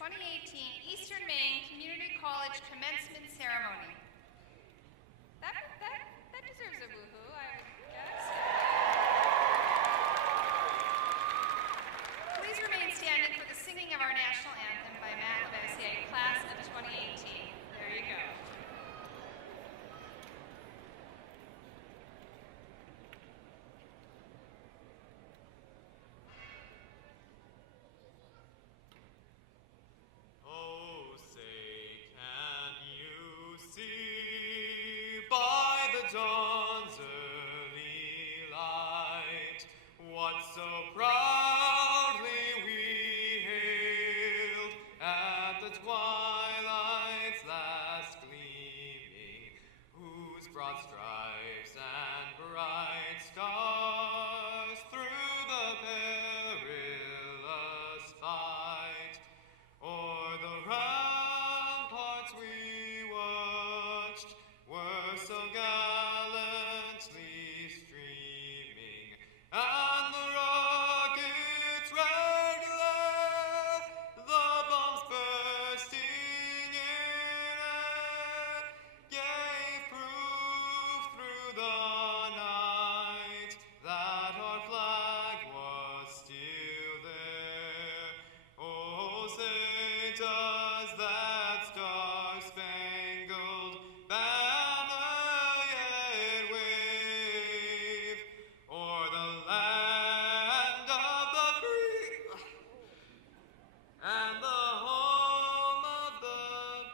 2018 Eastern Maine Community College Commencement Ceremony. That deserves a woohoo, I would guess. Please remain standing for the singing of our national anthem by Matt Levassier, class of 2018. There you go. Dawn's early light, what so proudly we hailed at the twilight's last gleaming, whose broad stripes and bright stars through the perilous fight o'er the ramparts we watched were so gallantly streaming, and the rockets' red glare, the bombs bursting in air, gave proof through the night that our flag was still there. Oh, say does that star-spangled banner yet wave o'er the land of the free and the home of the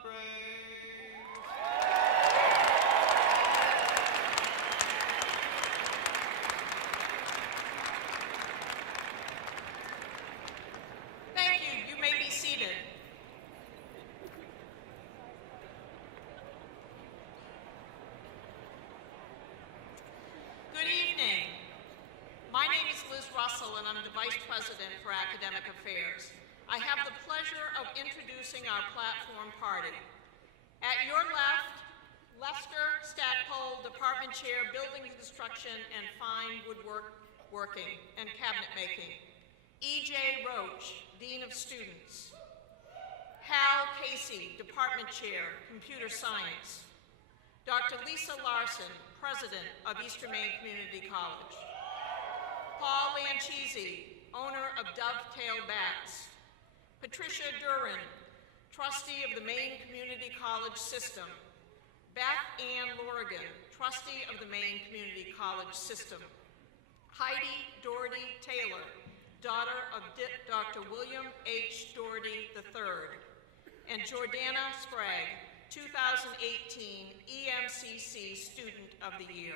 brave. Thank you. You may be seated. Good evening. My name is Liz Russell, and I'm the Vice President for Academic Affairs. I have the pleasure of introducing our platform party. At your left, Lester Stackpole, Department Chair, Building Construction and Fine Woodworking and Cabinet Making. E.J. Roach, Dean of Students. Hal Casey, Department Chair, Computer Science. Dr. Lisa Larson, President of Eastern Maine Community College. Paul Lanchese, owner of Dovetail Bats. Patricia Durin, Trustee of the Maine Community College System. Beth Ann Lorigan, Trustee of the Maine Community College System. Heidi Doherty Taylor, daughter of Dr. William H. Doherty III. And Jordana Sprague, 2018 EMCC Student of the Year.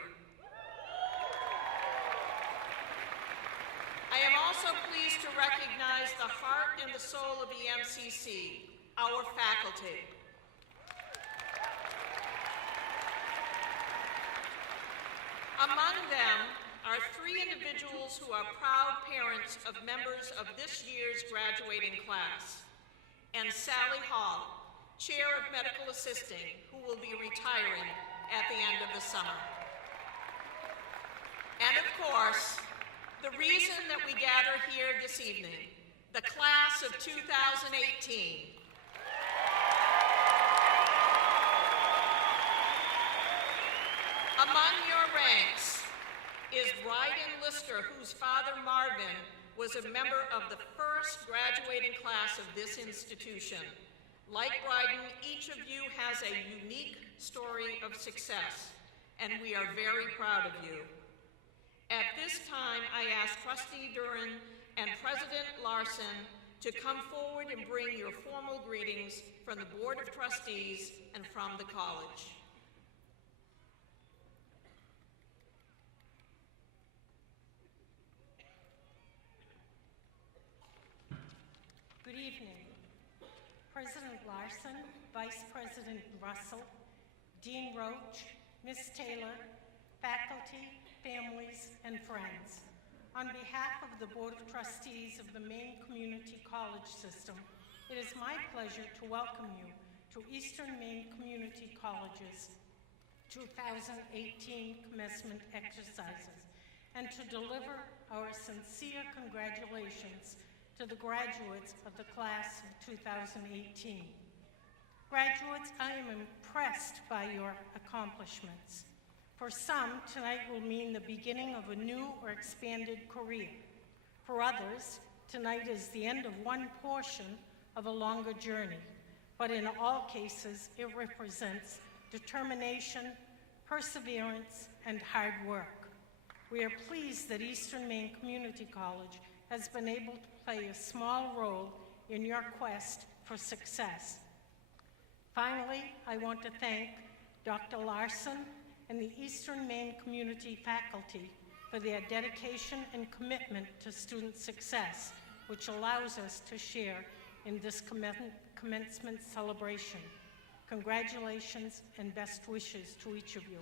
I am also pleased to recognize the heart and the soul of EMCC, our faculty. Among them are three individuals who are proud parents of members of this year's graduating class, and Sally Hall, Chair of Medical Assisting, who will be retiring at the end of the summer. And of course, the reason that we gather here this evening, the class of 2018. Among your ranks is Bryden Lister, whose father, Marvin, was a member of the first graduating class of this institution. Like Bryden, each of you has a unique story of success, and we are very proud of you. At this time, I ask Trustee Durin and President Larson to come forward and bring your formal greetings from the Board of Trustees and from the college. Good evening. President Larson, Vice President Russell, Dean Roach, Ms. Taylor, faculty, families, and friends. On behalf of the Board of Trustees of the Maine Community College System, it is my pleasure to welcome you to Eastern Maine Community College's 2018 commencement exercises and to deliver our sincere congratulations to to the graduates of the class of 2018. Graduates, I am impressed by your accomplishments. For some, tonight will mean the beginning of a new or expanded career. For others, tonight is the end of one portion of a longer journey, but in all cases, it represents determination, perseverance, and hard work. We are pleased that Eastern Maine Community College has been able to play a small role in your quest for success. Finally, I want to thank Dr. Larson and the Eastern Maine Community faculty for their dedication and commitment to student success, which allows us to share in this commencement celebration. Congratulations and best wishes to each of you.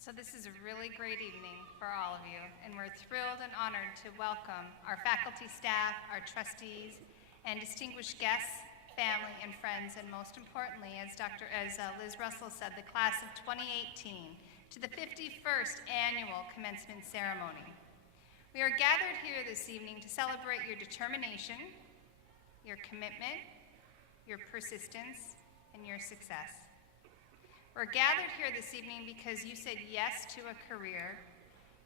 So this is a really great evening for all of you, and we're thrilled and honored to welcome our faculty, staff, our trustees, and distinguished guests, family, and friends, and most importantly, as Liz Russell said, the class of 2018, to the 51st annual commencement ceremony. We are gathered here this evening to celebrate your determination, your commitment, your persistence, and your success. We're gathered here this evening because you said yes to a career,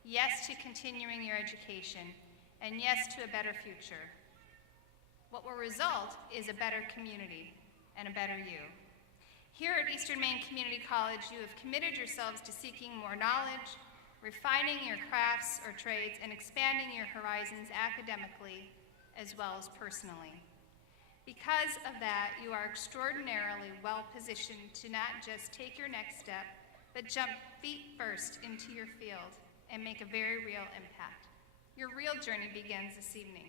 yes to continuing your education, and yes to a better future. What will result is a better community and a better you. Here at Eastern Maine Community College, you have committed yourselves to seeking more knowledge, refining your crafts or trades, and expanding your horizons academically as well as personally. Because of that, you are extraordinarily well positioned to not just take your next step, but jump feet first into your field and make a very real impact. Your real journey begins this evening.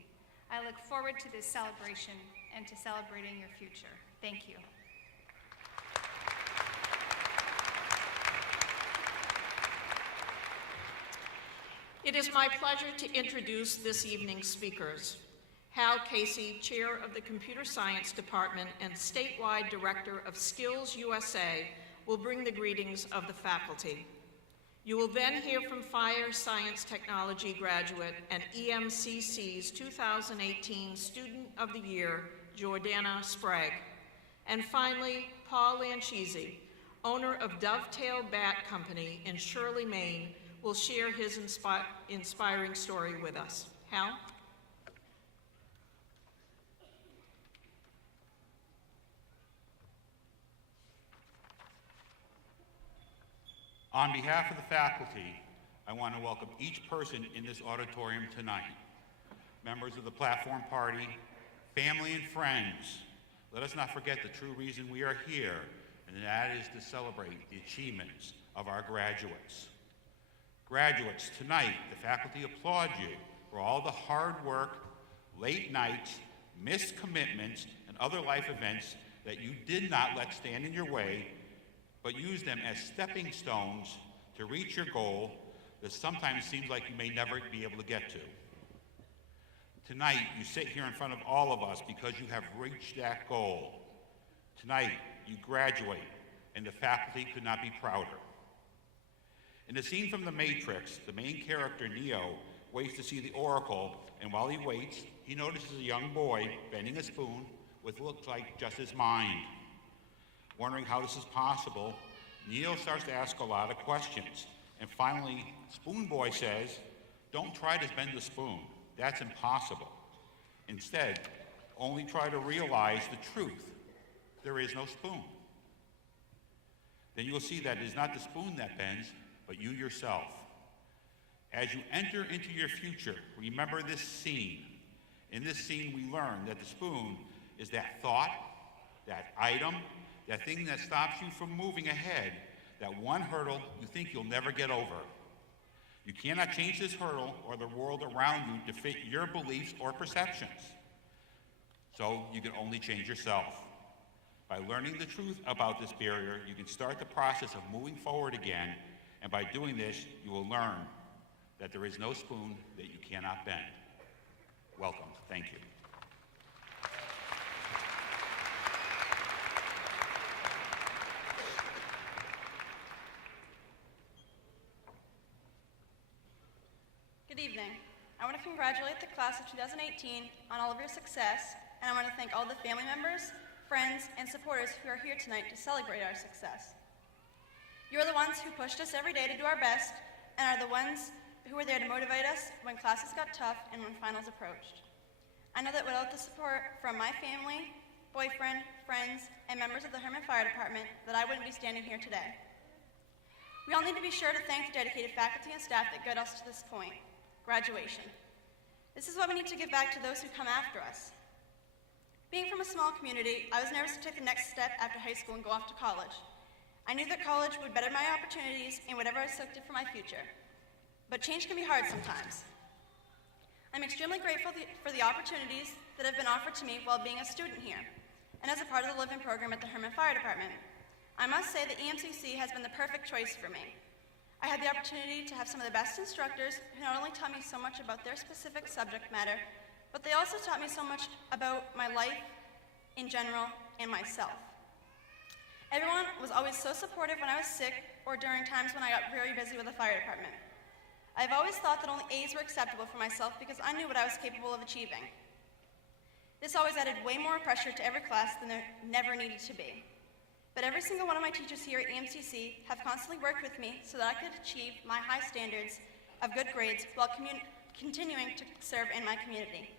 I look forward to this celebration and to celebrating your future. Thank you. It is my pleasure to introduce this evening's speakers. Hal Casey, Chair of the Computer Science Department and Statewide Director of Skills USA, will bring the greetings of the faculty. You will then hear from Fire Science Technology graduate and EMCC's 2018 Student of the Year, Jordana Sprague. And finally, Paul Lanchisi, owner of Dovetail Bat Company in Shirley, Maine, will share his inspiring story with us. Hal? On behalf of the faculty, I want to welcome each person in this auditorium tonight. Members of the platform party, family and friends, let us not forget the true reason we are here, and that is to celebrate the achievements of our graduates. Graduates, tonight, the faculty applaud you for all the hard work, late nights, missed commitments, and other life events that you did not let stand in your way, but use them as stepping stones to reach your goal that sometimes seems like you may never be able to get to. Tonight, you sit here in front of all of us because you have reached that goal. Tonight, you graduate, and the faculty could not be prouder. In the scene from The Matrix, the main character, Neo, waits to see the Oracle, and while he waits, he notices a young boy bending a spoon with what looks like just his mind. Wondering how this is possible, Neo starts to ask a lot of questions. And finally, Spoon Boy says, "Don't try to bend the spoon. That's impossible. Instead, only try to realize the truth. There is no spoon." Then you'll see that it is not the spoon that bends, but you yourself. As you enter into your future, remember this scene. In this scene, we learn that the spoon is that thought, that item, that thing that stops you from moving ahead, that one hurdle you think you'll never get over. You cannot change this hurdle or the world around you to fit your beliefs or perceptions. So you can only change yourself. By learning the truth about this barrier, you can start the process of moving forward again, and by doing this, you will learn that there is no spoon that you cannot bend. Welcome. Thank you. evening. I want to congratulate the class of 2018 on all of your success, and I want to thank all the family members, friends, and supporters who are here tonight to celebrate our success. You are the ones who pushed us every day to do our best, and are the ones who were there to motivate us when classes got tough and when finals approached. I know that without the support from my family, boyfriend, friends, and members of the Herman Fire Department, that I wouldn't be standing here today. We all need to be sure to thank the dedicated faculty and staff that got us to this point, graduation. This is what we need to give back to those who come after us. Being from a small community, I was nervous to take the next step after high school and go off to college. I knew that college would better my opportunities and whatever I selected for my future. But change can be hard sometimes. I'm extremely grateful for the opportunities that have been offered to me while being a student here, and as a part of the Live-In program at the Herman Fire Department. I must say that EMCC has been the perfect choice for me. I had the opportunity to have some of the best instructors who not only taught me so much about their specific subject matter, but they also taught me so much about my life in general and myself. Everyone was always so supportive when I was sick or during times when I got very busy with the fire department. I've always thought that only A's were acceptable for myself because I knew what I was capable of achieving. This always added way more pressure to every class than there never needed to be. But every single one of my teachers here at EMCC have constantly worked with me so that I could achieve my high standards of good grades while continuing to serve in my community.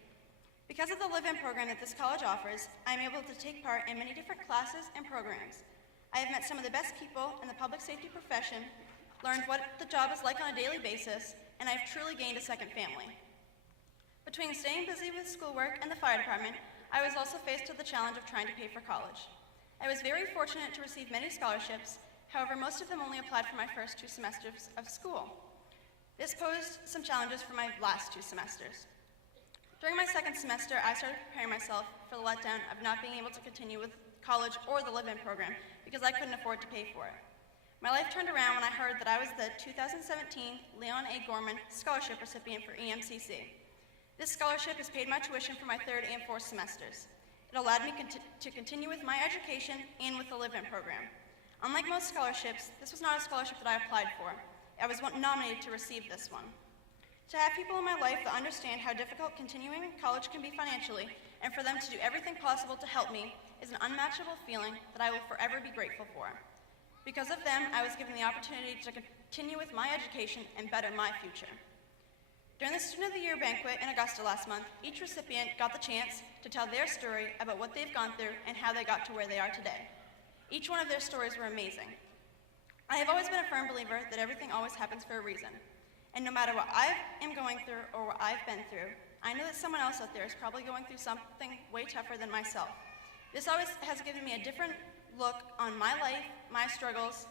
Because of the Live-In program that this college offers, I am able to take part in many different classes and programs. I have met some of the best people in the public safety profession, learned what the job is like on a daily basis, and I have truly gained a second family. Between staying busy with schoolwork and the fire department, I was also faced with the challenge of trying to pay for college. I was very fortunate to receive many scholarships, however, most of them only applied for my first 2 semesters of school. This posed some challenges for my last 2 semesters. During my second semester, I started preparing myself for the letdown of not being able to continue with college or the Live-In program because I couldn't afford to pay for it. My life turned around when I heard that I was the 2017 Leon A. Gorman Scholarship recipient for EMCC. This scholarship has paid my tuition for my 3rd and 4th semesters. It allowed me to continue with my education and with the Live-In program. Unlike most scholarships, this was not a scholarship that I applied for. I was nominated to receive this one. To have people in my life that understand how difficult continuing college can be financially, and for them to do everything possible to help me, is an unmatchable feeling that I will forever be grateful for. Because of them, I was given the opportunity to continue with my education and better my future. During the Student of the Year banquet in Augusta last month, each recipient got the chance to tell their story about what they've gone through and how they got to where they are today. Each one of their stories were amazing. I have always been a firm believer that everything always happens for a reason. And no matter what I am going through or what I've been through, I know that someone else out there is probably going through something way tougher than myself. This always has given me a different look on my life, my struggles,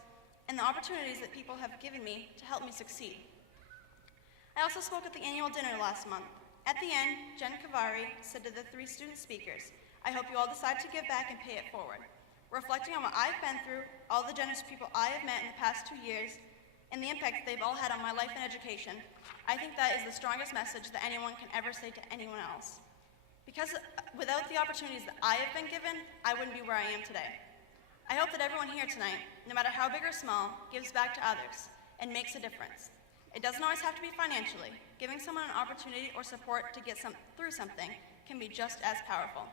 and the opportunities that people have given me to help me succeed. I also spoke at the annual dinner last month. At the end, Jen Kavari said to the 3 student speakers, "I hope you all decide to give back and pay it forward." Reflecting on what I've been through, all the generous people I have met in the past 2 years, and the impact they've all had on my life and education, I think that is the strongest message that anyone can ever say to anyone else. Because without the opportunities that I have been given, I wouldn't be where I am today. I hope that everyone here tonight, no matter how big or small, gives back to others and makes a difference. It doesn't always have to be financially. Giving someone an opportunity or support to get through something can be just as powerful.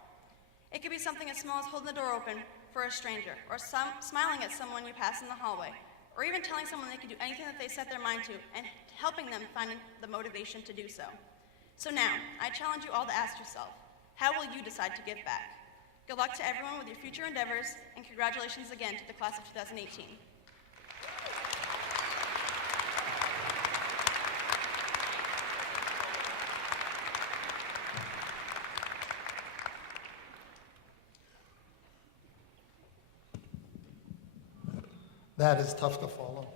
It could be something as small as holding the door open for a stranger, or smiling at someone you pass in the hallway, or even telling someone they can do anything that they set their mind to and helping them find the motivation to do so. So now, I challenge you all to ask yourself, how will you decide to give back? Good luck to everyone with your future endeavors, and congratulations again to the class of 2018. That is tough to follow.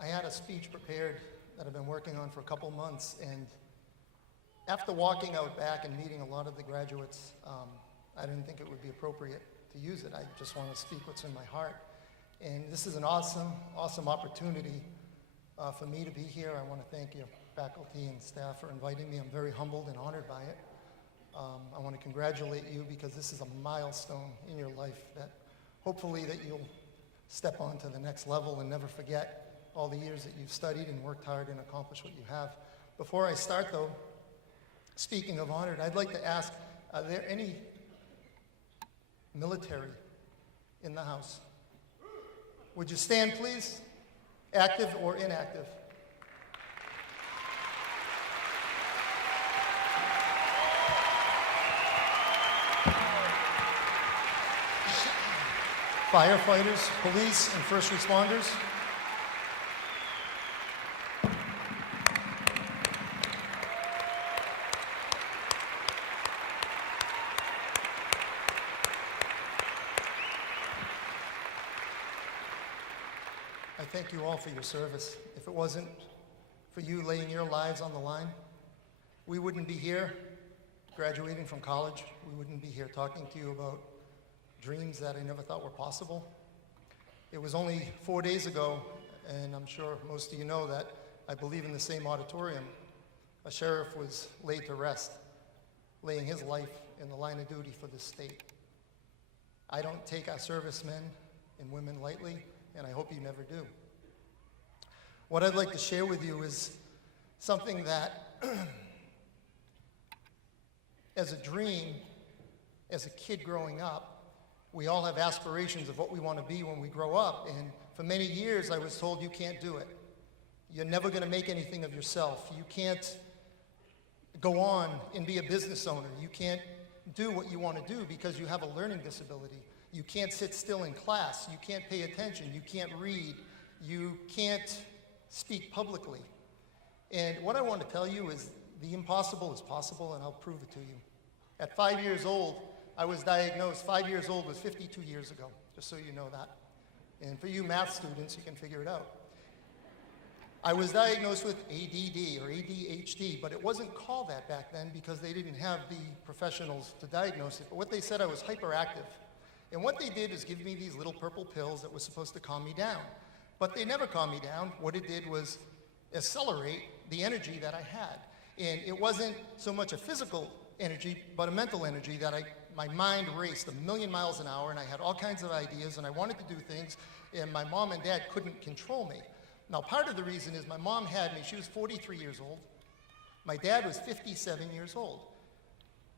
I had a speech prepared that I've been working on for a couple months, and after walking out back and meeting a lot of the graduates, I didn't think it would be appropriate to use it. I just want to speak what's in my heart. And this is an awesome opportunity for me to be here. I want to thank your faculty and staff for inviting me. I'm very humbled and honored by it. I want to congratulate you because this is a milestone in your life that hopefully that you'll step on to the next level and never forget all the years that you've studied and worked hard and accomplished what you have. Before I start, though, speaking of honored, I'd like to ask, are there any military in the house? Would you stand, please? Active or inactive? Firefighters, police, and first responders. I thank you all for your service. If it wasn't for you laying your lives on the line, we wouldn't be here graduating from college. We wouldn't be here talking to you about dreams that I never thought were possible. It was only 4 days ago, and I'm sure most of you know that I believe in the same auditorium, a sheriff was laid to rest, laying his life in the line of duty for this state. I don't take our servicemen and women lightly, and I hope you never do. What I'd like to share with you is something that, as a dream, as a kid growing up, we all have aspirations of what we want to be when we grow up, and for many years I was told you can't do it. You're never going to make anything of yourself. You can't go on and be a business owner. You can't do what you want to do because you have a learning disability. You can't sit still in class. You can't pay attention. You can't read. You can't speak publicly. And what I want to tell you is the impossible is possible, and I'll prove it to you. At 5 years old, I was diagnosed. 5 years old was 52 years ago, just so you know that. And for you math students, you can figure it out. I was diagnosed with ADD or ADHD, but it wasn't called that back then because they didn't have the professionals to diagnose it. But what they said, I was hyperactive. And what they did is give me these little purple pills that were supposed to calm me down. But they never calmed me down. What it did was accelerate the energy that I had. And it wasn't so much a physical energy, but a mental energy that my mind raced 1,000,000 miles an hour, and I had all kinds of ideas, and I wanted to do things, and my mom and dad couldn't control me. Now, part of the reason is my mom had me, she was 43 years old. My dad was 57 years old.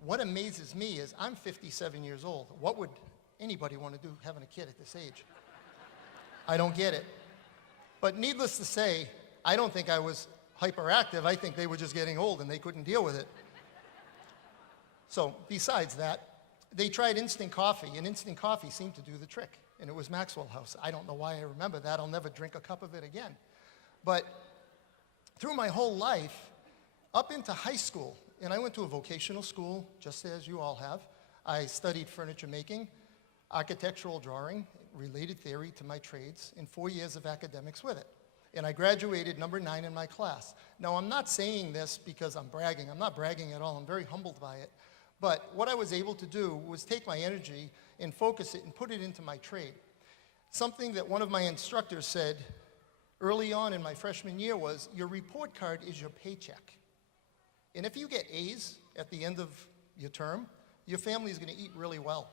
What amazes me is I'm 57 years old. What would anybody want to do having a kid at this age? I don't get it. But needless to say, I don't think I was hyperactive. I think they were just getting old and they couldn't deal with it. So besides that, they tried instant coffee, and instant coffee seemed to do the trick, and it was Maxwell House. I don't know why I remember that. I'll never drink a cup of it again. But through my whole life, up into high school, and I went to a vocational school, just as you all have. I studied furniture making, architectural drawing, related theory to my trades, and 4 years of academics with it. And I graduated number 9 in my class. Now, I'm not saying this because I'm bragging. I'm not bragging at all. I'm very humbled by it. But what I was able to do was take my energy and focus it and put it into my trade. Something that one of my instructors said early on in my freshman year was, your report card is your paycheck. And if you get A's at the end of your term, your family is going to eat really well.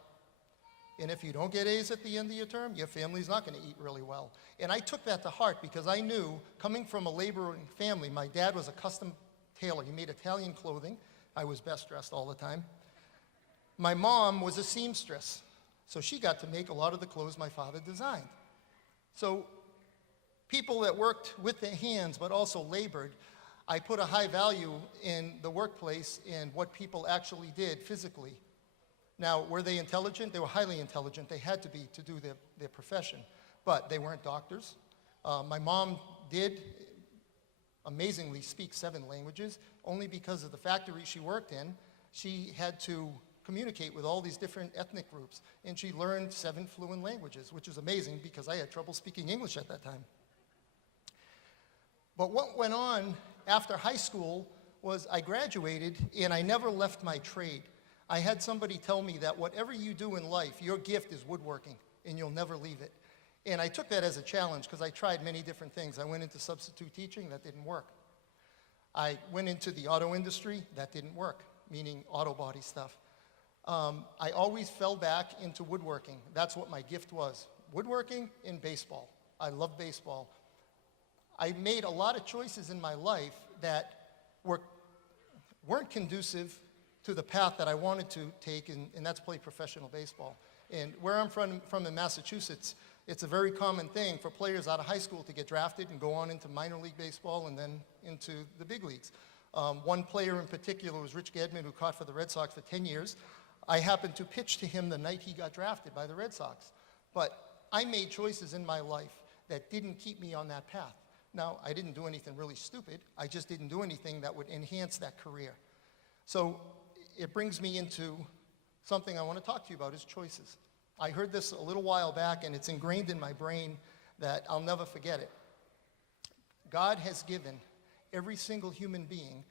And if you don't get A's at the end of your term, your family's not going to eat really well. And I took that to heart because I knew, coming from a laboring family, my dad was a custom tailor. He made Italian clothing. I was best dressed all the time. My mom was a seamstress, so she got to make a lot of the clothes my father designed. So people that worked with their hands but also labored, I put a high value in the workplace and what people actually did physically. Now, were they intelligent? They were highly intelligent. They had to be to do their profession, but they weren't doctors. My mom did amazingly speak 7 languages. Only because of the factory she worked in, she had to communicate with all these different ethnic groups, and she learned 7 fluent languages, which is amazing because I had trouble speaking English at that time. But what went on after high school was I graduated, and I never left my trade. I had somebody tell me that whatever you do in life, your gift is woodworking, and you'll never leave it. And I took that as a challenge because I tried many different things. I went into substitute teaching, that didn't work. I went into the auto industry, that didn't work, meaning auto body stuff. I always fell back into woodworking. That's what my gift was, woodworking and baseball. I love baseball. I made a lot of choices in my life that weren't conducive to the path that I wanted to take, and that's play professional baseball. And where I'm from in Massachusetts, it's a very common thing for players out of high school to get drafted and go on into minor league baseball and then into the big leagues. One player in particular was Rich Gedman, who caught for the Red Sox for 10 years. I happened to pitch to him the night he got drafted by the Red Sox. But I made choices in my life that didn't keep me on that path. Now, I didn't do anything really stupid. I just didn't do anything that would enhance that career. So it brings me into something I want to talk to you about, is choices. I heard this a little while back, and it's ingrained in my brain that I'll never forget it. God has given every single human being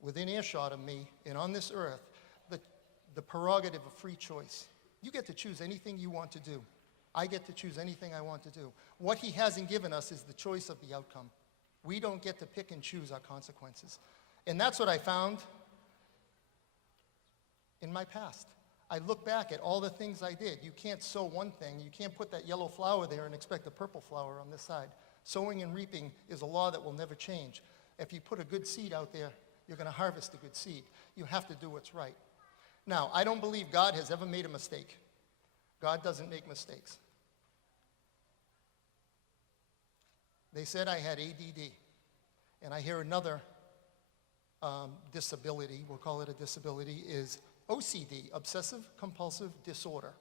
within earshot of me and on this earth the prerogative of free choice. You get to choose anything you want to do. I get to choose anything I want to do. What he hasn't given us is the choice of the outcome. We don't get to pick and choose our consequences. And that's what I found in my past. I look back at all the things I did. You can't sow one thing. You can't put that yellow flower there and expect a purple flower on this side. Sowing and reaping is a law that will never change. If you put a good seed out there, you're going to harvest a good seed. You have to do what's right. Now, I don't believe God has ever made a mistake. God doesn't make mistakes. They said I had ADD, and I hear another disability, we'll call it a disability, is OCD, Obsessive Compulsive Disorder.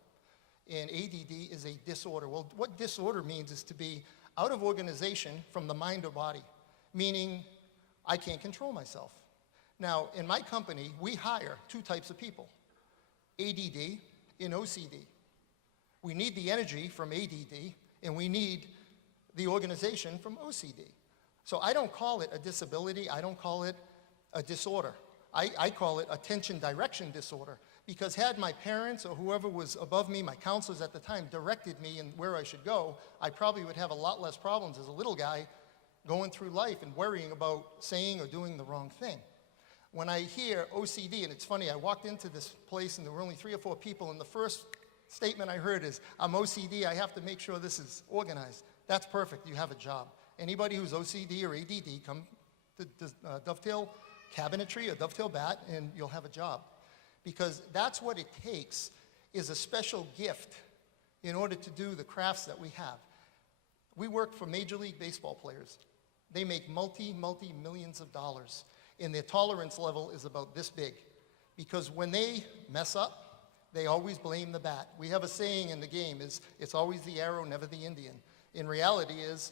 And ADD is a disorder. Well, what disorder means is to be out of organization from the mind or body, meaning I can't control myself. Now, in my company, we hire two types of people, ADD and OCD. We need the energy from ADD, and we need the organization from OCD. So I don't call it a disability. I don't call it a disorder. I call it attention direction disorder, because had my parents or whoever was above me, my counselors at the time, directed me in where I should go, I probably would have a lot less problems as a little guy going through life and worrying about saying or doing the wrong thing. When I hear OCD, and it's funny, I walked into this place and there were only 3 or 4 people, and the first statement I heard is, I'm OCD, I have to make sure this is organized. That's perfect, you have a job. Anybody who's OCD or ADD, come to Dovetail Cabinetry or Dovetail Bat and you'll have a job. Because that's what it takes, is a special gift in order to do the crafts that we have. We work for Major League Baseball players. They make multi-millions of dollars, and their tolerance level is about this big. Because when they mess up, they always blame the bat. We have a saying in the game, is it's always the arrow, never the Indian. In reality is,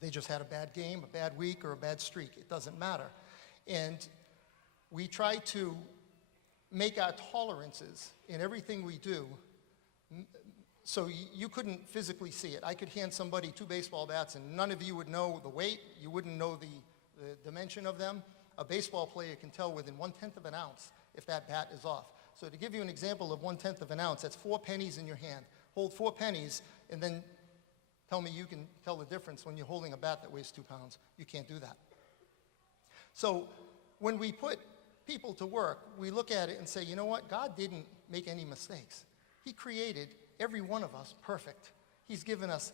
they just had a bad game, a bad week, or a bad streak. It doesn't matter. And we try to make our tolerances in everything we do so you couldn't physically see it. I could hand somebody 2 baseball bats and none of you would know the weight, you wouldn't know the dimension of them. A baseball player can tell within 1/10 of an ounce if that bat is off. So to give you an example of 1/10 of an ounce, that's 4 pennies in your hand. Hold 4 pennies and then tell me you can tell the difference when you're holding a bat that weighs 2 pounds. You can't do that. So when we put people to work, we look at it and say, you know what? God didn't make any mistakes. He created every one of us perfect. He's given us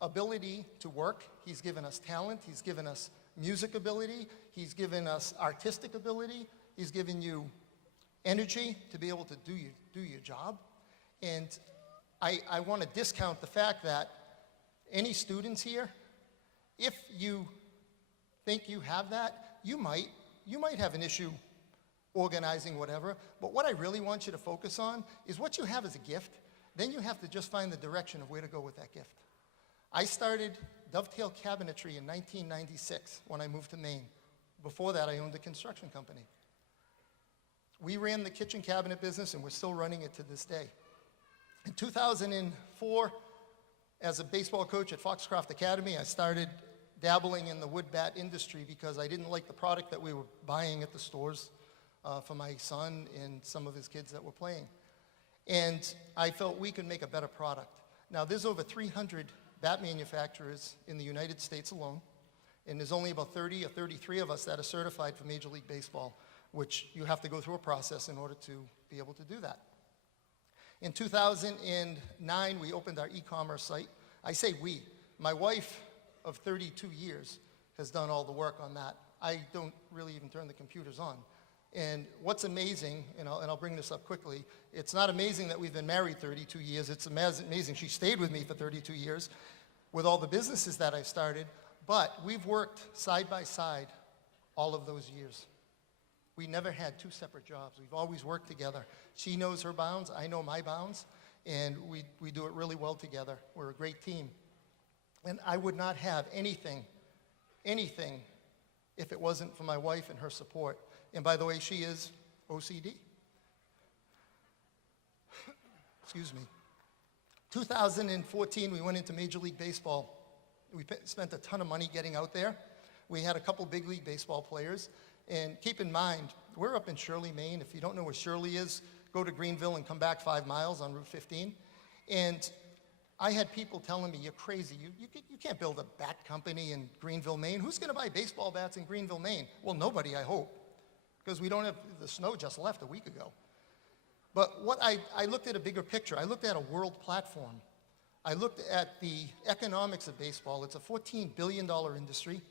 ability to work. He's given us talent. He's given us music ability. He's given us artistic ability. He's given you energy to be able to do your job. And I want to discount the fact that any students here, if you think you have that, you might have an issue organizing whatever, but what I really want you to focus on is what you have as a gift. Then you have to just find the direction of where to go with that gift. I started Dovetail Cabinetry in 1996 when I moved to Maine. Before that, I owned a construction company. We ran the kitchen cabinet business and we're still running it to this day. In 2004, as a baseball coach at Foxcroft Academy, I started dabbling in the wood bat industry because I didn't like the product that we were buying at the stores for my son and some of his kids that were playing. And I felt we could make a better product. Now, there's over 300 bat manufacturers in the United States alone, and there's only about 30 or 33 of us that are certified for Major League Baseball, which you have to go through a process in order to be able to do that. In 2009, we opened our e-commerce site. I say we. My wife of 32 years has done all the work on that. I don't really even turn the computers on. And what's amazing, and I'll bring this up quickly, it's not amazing that we've been married 32 years. It's amazing she stayed with me for 32 years with all the businesses that I've started, but we've worked side by side all of those years. We never had two separate jobs. We've always worked together. She knows her bounds, I know my bounds, and we do it really well together. We're a great team. And I would not have anything if it wasn't for my wife and her support. And by the way, she is OCD. Excuse me. 2014, we went into Major League Baseball. We spent a ton of money getting out there. We had a couple big league baseball players. And keep in mind, we're up in Shirley, Maine. If you don't know where Shirley is, go to Greenville and come back 5 miles on Route 15. And I had people telling me, you're crazy. You can't build a bat company in Greenville, Maine. Who's going to buy baseball bats in Greenville, Maine? Well, nobody, I hope, because we don't have, the snow just left a week ago. But what I looked at a bigger picture. I looked at a world platform. I looked at the economics of baseball. It's a $14 billion industry.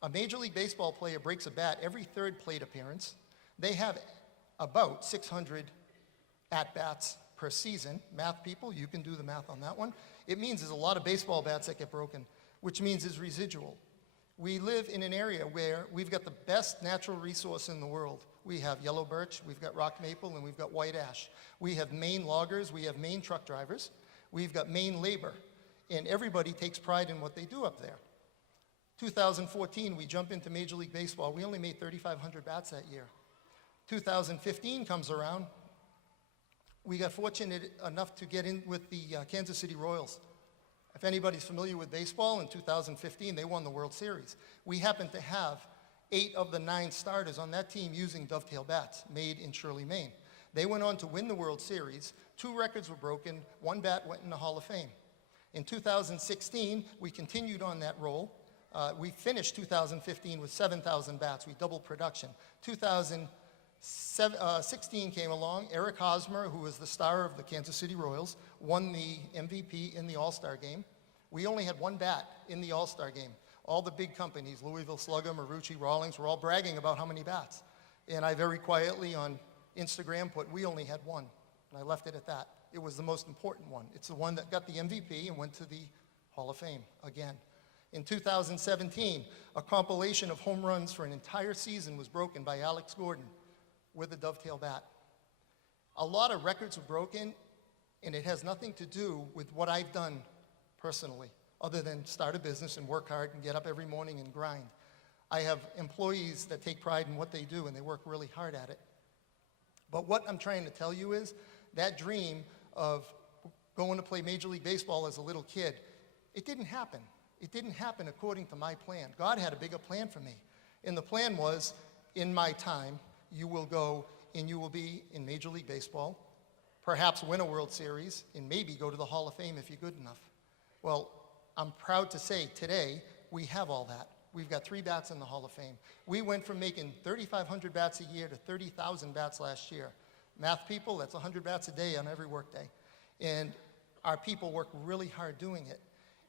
A Major League Baseball player breaks a bat every third plate appearance. They have about 600 at-bats per season. Math people, you can do the math on that one. It means there's a lot of baseball bats that get broken, which means it's residual. We live in an area where we've got the best natural resource in the world. We have yellow birch, we've got rock maple, and we've got white ash. We have Maine loggers, we have Maine truck drivers, we've got Maine labor, and everybody takes pride in what they do up there. 2014, we jump into Major League Baseball. We only made 3,500 bats that year. 2015 comes around. We got fortunate enough to get in with the Kansas City Royals. If anybody's familiar with baseball, in 2015, they won the World Series. We happened to have 8 of the 9 starters on that team using dovetail bats made in Shirley, Maine. They went on to win the World Series. 2 records were broken. 1 bat went in the Hall of Fame. In 2016, we continued on that roll. We finished 2015 with 7,000 bats. We doubled production. 2016 came along. Eric Hosmer, who was the star of the Kansas City Royals, won the MVP in the All-Star game. We only had 1 bat in the All-Star game. All the big companies, Louisville Slugger, Marucci, Rawlings, were all bragging about how many bats. And I very quietly on Instagram put, we only had 1. And I left it at that. It was the most important one. It's the one that got the MVP and went to the Hall of Fame again. In 2017, a compilation of home runs for an entire season was broken by Alex Gordon with a dovetail bat. A lot of records were broken, and it has nothing to do with what I've done personally, other than start a business and work hard and get up every morning and grind. I have employees that take pride in what they do, and they work really hard at it. But what I'm trying to tell you is that dream of going to play Major League Baseball as a little kid, it didn't happen. It didn't happen according to my plan. God had a bigger plan for me. And the plan was, in my time, you will go and you will be in Major League Baseball, perhaps win a World Series, and maybe go to the Hall of Fame if you're good enough. Well, I'm proud to say today we have all that. We've got 3 bats in the Hall of Fame. We went from making 3,500 bats a year to 30,000 bats last year. Math people, that's 100 bats a day on every work day. And our people work really hard doing it.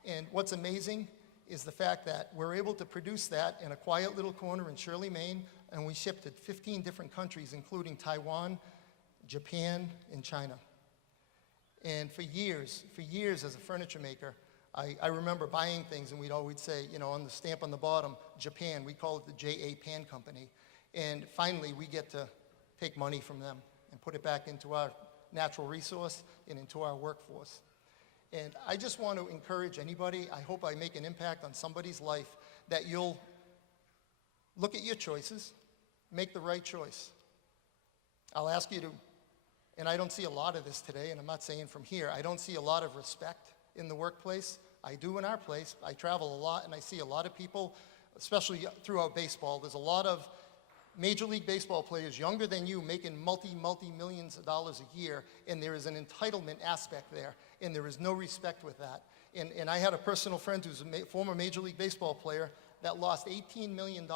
And what's amazing is the fact that we're able to produce that in a quiet little corner in Shirley, Maine, and we shipped to 15 different countries, including Taiwan, Japan, and China. And for years as a furniture maker, I remember buying things, and we'd always say, you know, on the stamp on the bottom, Japan, we call it the J.A. Pan Company. And finally, we get to take money from them and put it back into our natural resource and into our workforce. And I just want to encourage anybody, I hope I make an impact on somebody's life, that you'll look at your choices, make the right choice. I'll ask you to, and I don't see a lot of this today, and I'm not saying from here, I don't see a lot of respect in the workplace. I do in our place. I travel a lot, and I see a lot of people, especially throughout baseball, there's a lot of Major League Baseball players younger than you making multi-millions of dollars a year, and there is an entitlement aspect there, and there is no respect with that. And I had a personal friend who's a former Major League Baseball player that lost $18 million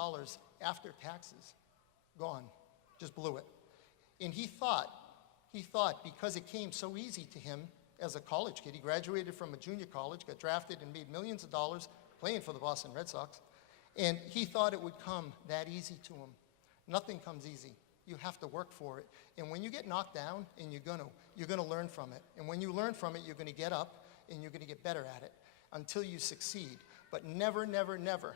after taxes. Gone. Just blew it. And he thought because it came so easy to him as a college kid, he graduated from a junior college, got drafted and made millions of dollars, playing for the Boston Red Sox. And he thought it would come that easy to him. Nothing comes easy. You have to work for it. And when you get knocked down, and you're gonna learn from it. And when you learn from it, you're gonna get up and you're gonna get better at it until you succeed. But never, never, never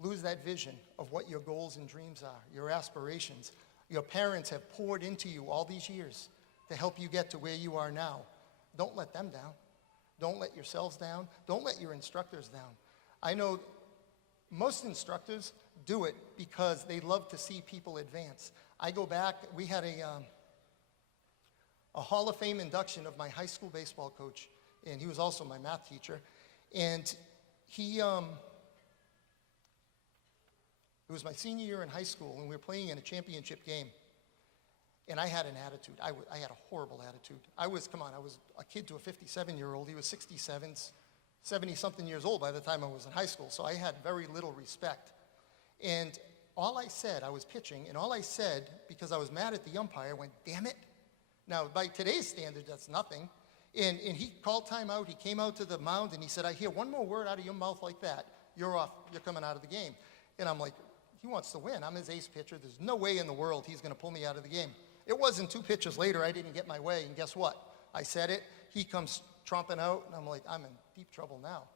lose that vision of what your goals and dreams are, your aspirations. Your parents have poured into you all these years to help you get to where you are now. Don't let them down. Don't let yourselves down. Don't let your instructors down. I know most instructors do it because they love to see people advance. I go back, we had a Hall of Fame induction of my high school baseball coach, and he was also my math teacher. And it was my senior year in high school, and we were playing in a championship game. And I had an attitude. I had a horrible attitude. I was a kid to a 57-year-old. He was 67, 70-something years old by the time I was in high school, so I had very little respect. And all I said, I was pitching, and all I said, because I was mad at the umpire, I went, "Damn it." Now, by today's standard, that's nothing. And he called timeout. He came out to the mound, and he said, "I hear one more word out of your mouth like that, you're off. You're coming out of the game." And I'm like, he wants to win. I'm his ace pitcher. There's no way in the world he's going to pull me out of the game. It wasn't 2 pitches later, I didn't get my way, and guess what? I said it. He comes tromping out, and I'm like, I'm in deep trouble now.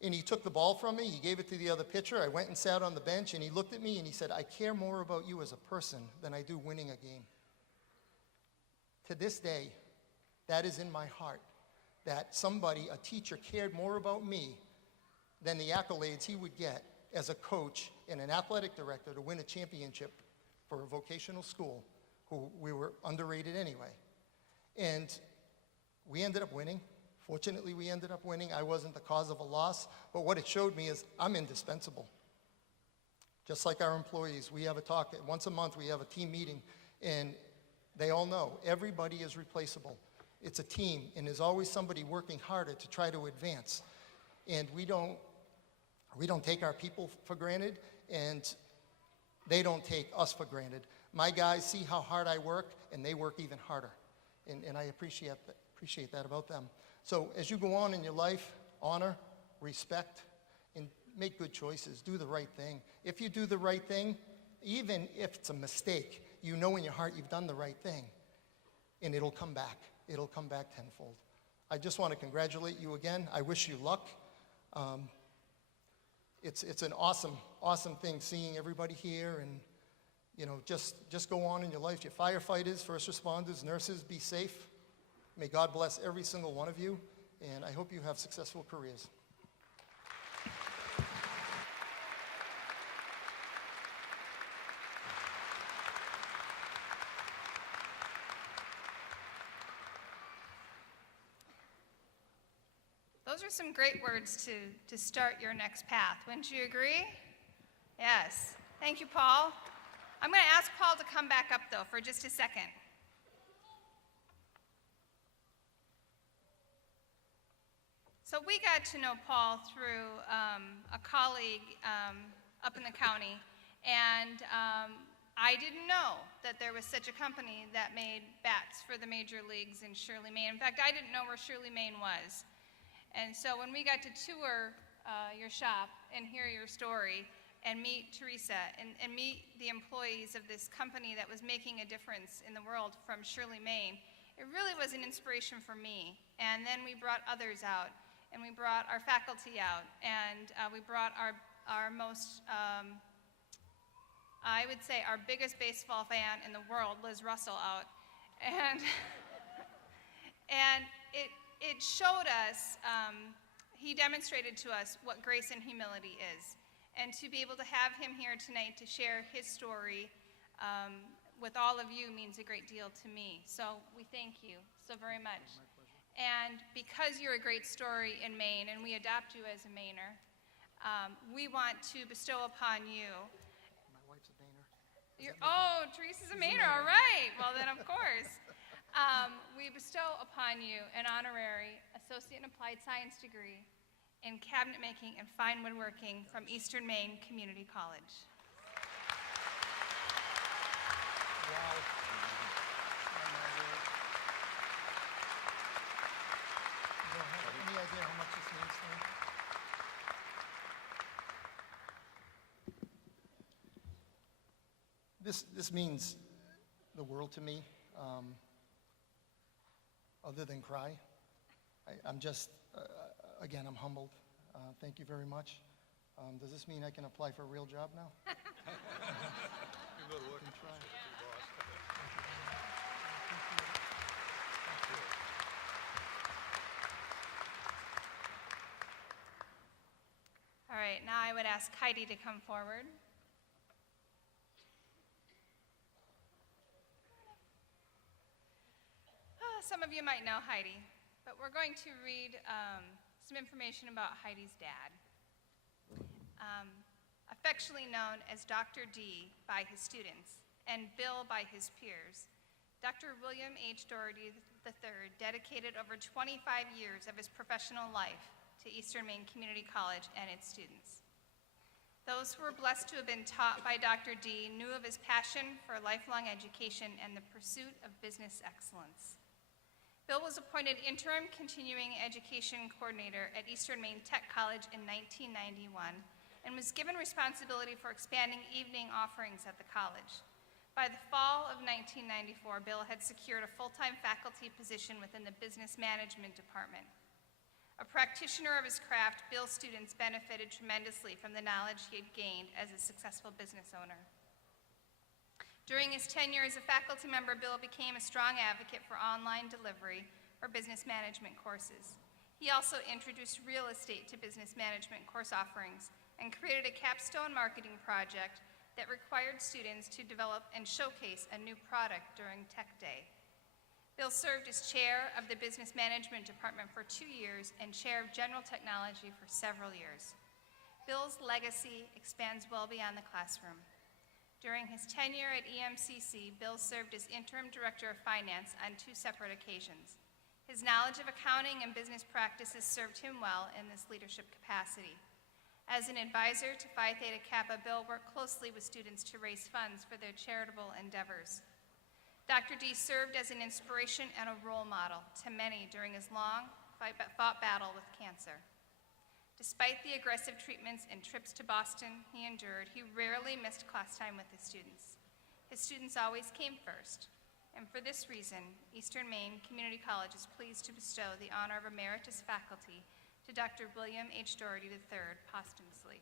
And he took the ball from me. He gave it to the other pitcher. I went and sat on the bench, and he looked at me, and he said, "I care more about you as a person than I do winning a game." To this day, that is in my heart, that somebody, a teacher, cared more about me than the accolades he would get as a coach and an athletic director to win a championship for a vocational school, who we were underrated anyway. And we ended up winning. Fortunately, we ended up winning. I wasn't the cause of a loss, but what it showed me is I'm indispensable. Just like our employees, we have a talk, once a month we have a team meeting, and they all know everybody is replaceable. It's a team, and there's always somebody working harder to try to advance. And we don't take our people for granted, and they don't take us for granted. My guys see how hard I work, and they work even harder. And I appreciate that about them. So as you go on in your life, honor, respect, and make good choices. Do the right thing. If you do the right thing, even if it's a mistake, you know in your heart you've done the right thing, and it'll come back. It'll come back tenfold. I just want to congratulate you again. I wish you luck. It's an awesome thing seeing everybody here, and just go on in your life. Your firefighters, first responders, nurses, be safe. May God bless every single one of you, and I hope you have successful careers. Those are some great words to start your next path. Wouldn't you agree? Yes. Thank you, Paul. I'm going to ask Paul to come back up, though, for just a second. So we got to know Paul through a colleague up in the county, and I didn't know that there was such a company that made bats for the major leagues in Shirley, Maine. In fact, I didn't know where Shirley, Maine was. And so when we got to tour your shop and hear your story and meet Teresa and meet the employees of this company that was making a difference in the world from Shirley, Maine, it really was an inspiration for me. And then we brought others out, and we brought our faculty out, and we brought our most, I would say, our biggest baseball fan in the world, Liz Russell, out. And it showed us, he demonstrated to us what grace and humility is. And to be able to have him here tonight to share his story with all of you means a great deal to me. So we thank you so very much. And because you're a great story in Maine, and we adopt you as a Mainer, we want to bestow upon you. My wife's a Mainer. Oh, Teresa's a Mainer, all right. Well, then, of course. We bestow upon you an honorary Associate in Applied Science degree in cabinet making and fine woodworking from Eastern Maine Community College. Wow. You don't have any idea how much this means to me? This means the world to me, other than cry. I'm just, again, I'm humbled. Thank you very much. Does this mean I can apply for a real job now? All right, now I would ask Heidi to come forward. Some of you might know Heidi, but we're going to read some information about Heidi's dad. Affectionately known as Dr. D by his students and Bill by his peers, Dr. William H. Doherty III dedicated over 25 years of his professional life to Eastern Maine Community College and its students. Those who were blessed to have been taught by Dr. D knew of his passion for lifelong education and the pursuit of business excellence. Bill was appointed interim continuing education coordinator at Eastern Maine Tech College in 1991 and was given responsibility for expanding evening offerings at the college. By the fall of 1994, Bill had secured a full-time faculty position within the business management department. A practitioner of his craft, Bill's students benefited tremendously from the knowledge he had gained as a successful business owner. During his tenure as a faculty member, Bill became a strong advocate for online delivery for business management courses. He also introduced real estate to business management course offerings and created a capstone marketing project that required students to develop and showcase a new product during Tech Day. Bill served as chair of the Business Management Department for 2 years and chair of General Technology for several years. Bill's legacy expands well beyond the classroom. During his tenure at EMCC, Bill served as Interim Director of Finance on 2 separate occasions. His knowledge of accounting and business practices served him well in this leadership capacity. As an advisor to Phi Theta Kappa, Bill worked closely with students to raise funds for their charitable endeavors. Dr. D served as an inspiration and a role model to many during his long fought battle with cancer. Despite the aggressive treatments and trips to Boston he endured, he rarely missed class time with his students. His students always came first, and for this reason, Eastern Maine Community College is pleased to bestow the honor of emeritus faculty to Dr. William H. Doherty III posthumously.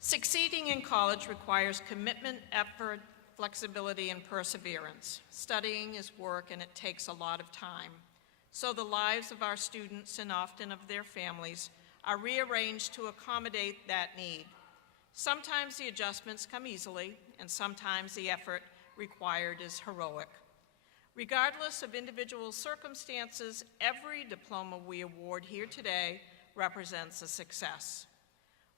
Succeeding in college requires commitment, effort, flexibility, and perseverance. Studying is work and it takes a lot of time. So the lives of our students and often of their families are rearranged to accommodate that need. Sometimes the adjustments come easily, and sometimes the effort required is heroic. Regardless of individual circumstances, every diploma we award here today represents a success.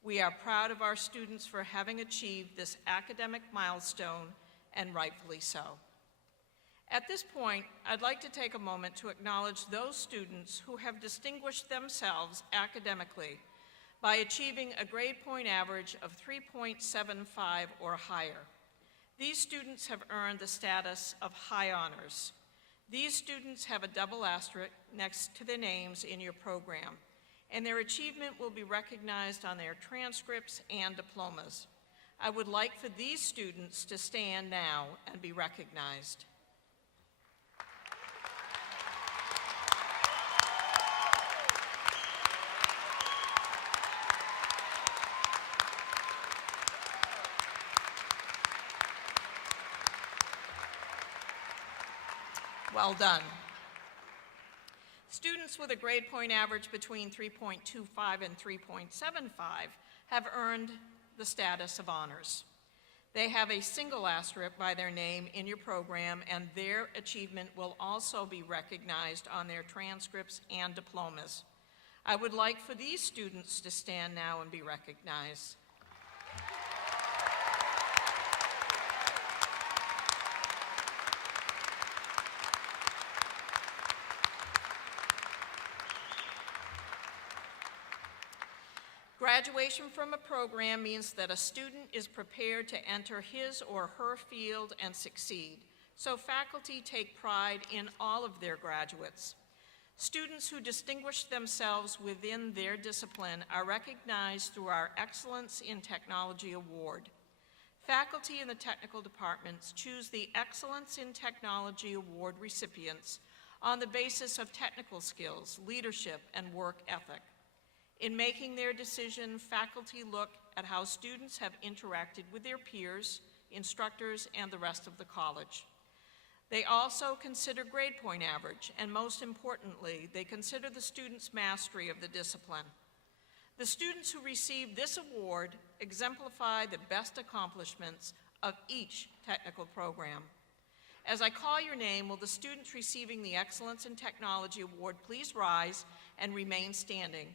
We are proud of our students for having achieved this academic milestone, and rightfully so. At this point, I'd like to take a moment to acknowledge those students who have distinguished themselves academically by achieving a grade point average of 3.75 or higher. These students have earned the status of high honors. These students have a double asterisk next to their names in your program, and their achievement will be recognized on their transcripts and diplomas. I would like for these students to stand now and be recognized. Well done. Students with a grade point average between 3.25 and 3.75 have earned the status of honors. They have a single asterisk by their name in your program, and their achievement will also be recognized on their transcripts and diplomas. I would like for these students to stand now and be recognized. Graduation from a program means that a student is prepared to enter his or her field and succeed, so faculty take pride in all of their graduates. Students who distinguish themselves within their discipline are recognized through our Excellence in Technology Award. Faculty in the technical departments choose the Excellence in Technology Award recipients on the basis of technical skills, leadership, and work ethic. In making their decision, faculty look at how students have interacted with their peers, instructors, and the rest of the college. They also consider grade point average, and most importantly, they consider the student's mastery of the discipline. The students who receive this award exemplify the best accomplishments of each technical program. As I call your name, will the students receiving the Excellence in Technology Award please rise and remain standing?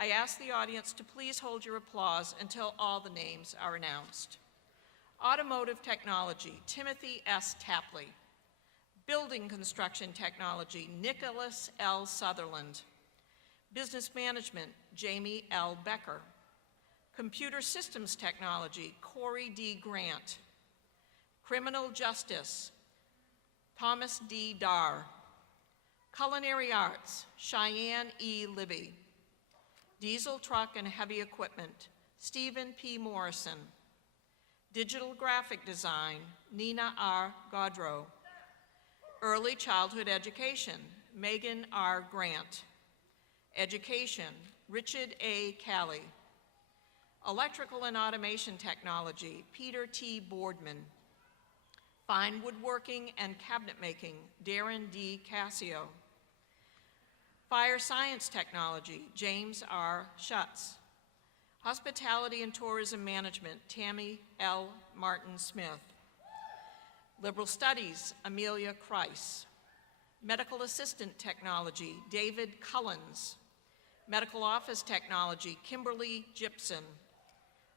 I ask the audience to please hold your applause until all the names are announced. Automotive Technology, Timothy S. Tapley. Building Construction Technology, Nicholas L. Sutherland. Business Management, Jamie L. Becker. Computer Systems Technology, Corey D. Grant. Criminal Justice, Thomas D. Darr. Culinary Arts, Cheyenne E. Libby. Diesel Truck and Heavy Equipment, Stephen P. Morrison. Digital Graphic Design, Nina R. Gaudreau. Early Childhood Education, Megan R. Grant. Education, Richard A. Calley. Electrical and Automation Technology, Peter T. Boardman. Fine Woodworking and Cabinet Making, Darren D. Cassio. Fire Science Technology, James R. Schutz. Hospitality and Tourism Management, Tammy L. Martin Smith. Liberal Studies, Amelia Kreis. Medical Assistant Technology, David Cullens. Medical Office Technology, Kimberly Gibson.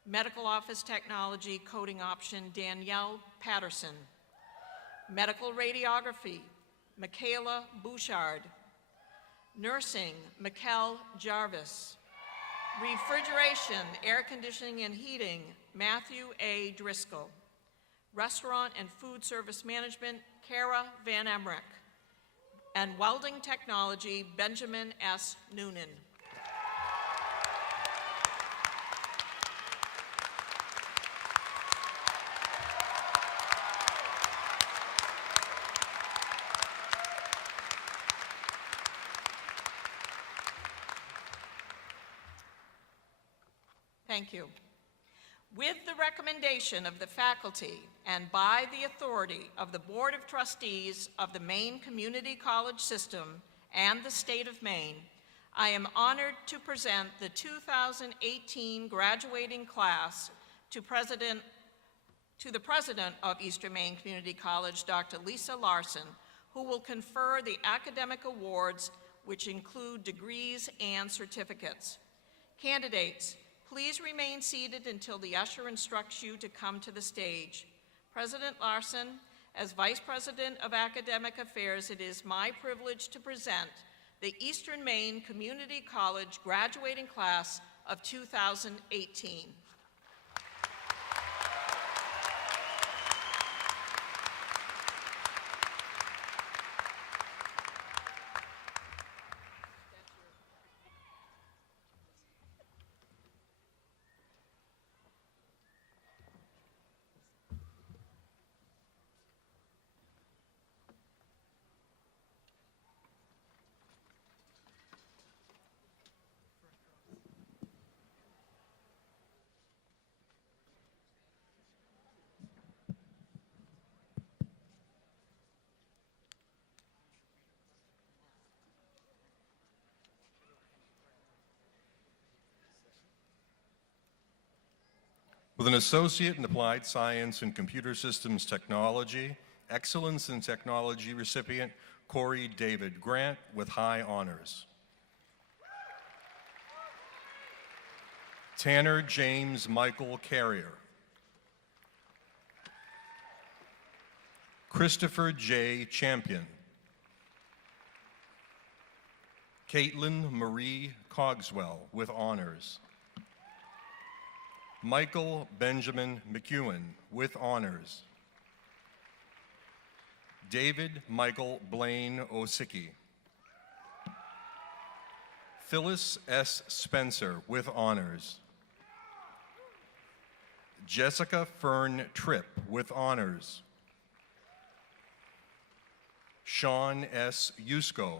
Medical Office Technology Coding Option, Danielle Patterson. Medical Radiography, Michaela Bouchard. Nursing, Mikkel Jarvis. Refrigeration, Air Conditioning and Heating, Matthew A. Driscoll. Restaurant and Food Service Management, Kara Van Emmerich. And Welding Technology, Benjamin S. Noonan. Thank you. With the recommendation of the faculty and by the authority of the Board of Trustees of the Maine Community College System and the state of Maine, I am honored to present the 2018 graduating class to the President of Eastern Maine Community College, Dr. Lisa Larson, who will confer the academic awards, which include degrees and certificates. Candidates, please remain seated until the usher instructs you to come to the stage. President Larson, as Vice President of Academic Affairs, it is my privilege to present the Eastern Maine Community College graduating class of 2018. With an Associate in Applied Science and Computer Systems Technology, Excellence in Technology recipient, Corey David Grant, with high honors. Tanner James Michael Carrier. Christopher J. Champion. Caitlin Marie Cogswell, with honors. Michael Benjamin McEwen with honors. David Michael Blaine Osicki. Phyllis S. Spencer with honors. Jessica Fern Tripp with honors. Sean S. Yusko.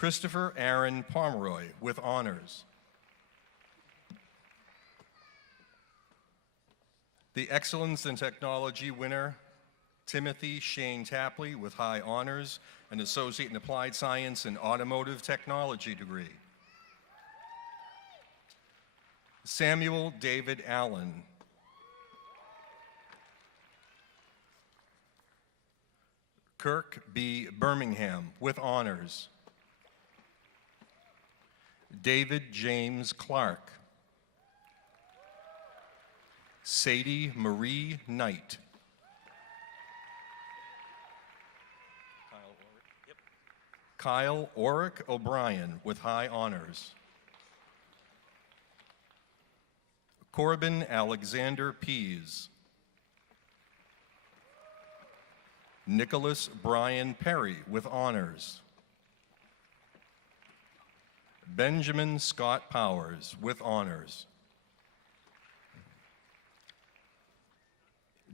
Christopher Aaron Pomeroy with honors. The Excellence in Technology winner, Timothy Shane Tapley with high honors, an Associate in Applied Science and Automotive Technology degree. Samuel David Allen. Kirk B. Birmingham with honors. David James Clark. Sadie Marie Knight. Kyle Oric O'Brien with high honors. Corbin Alexander Pease. Nicholas Brian Perry with honors. Benjamin Scott Powers with honors.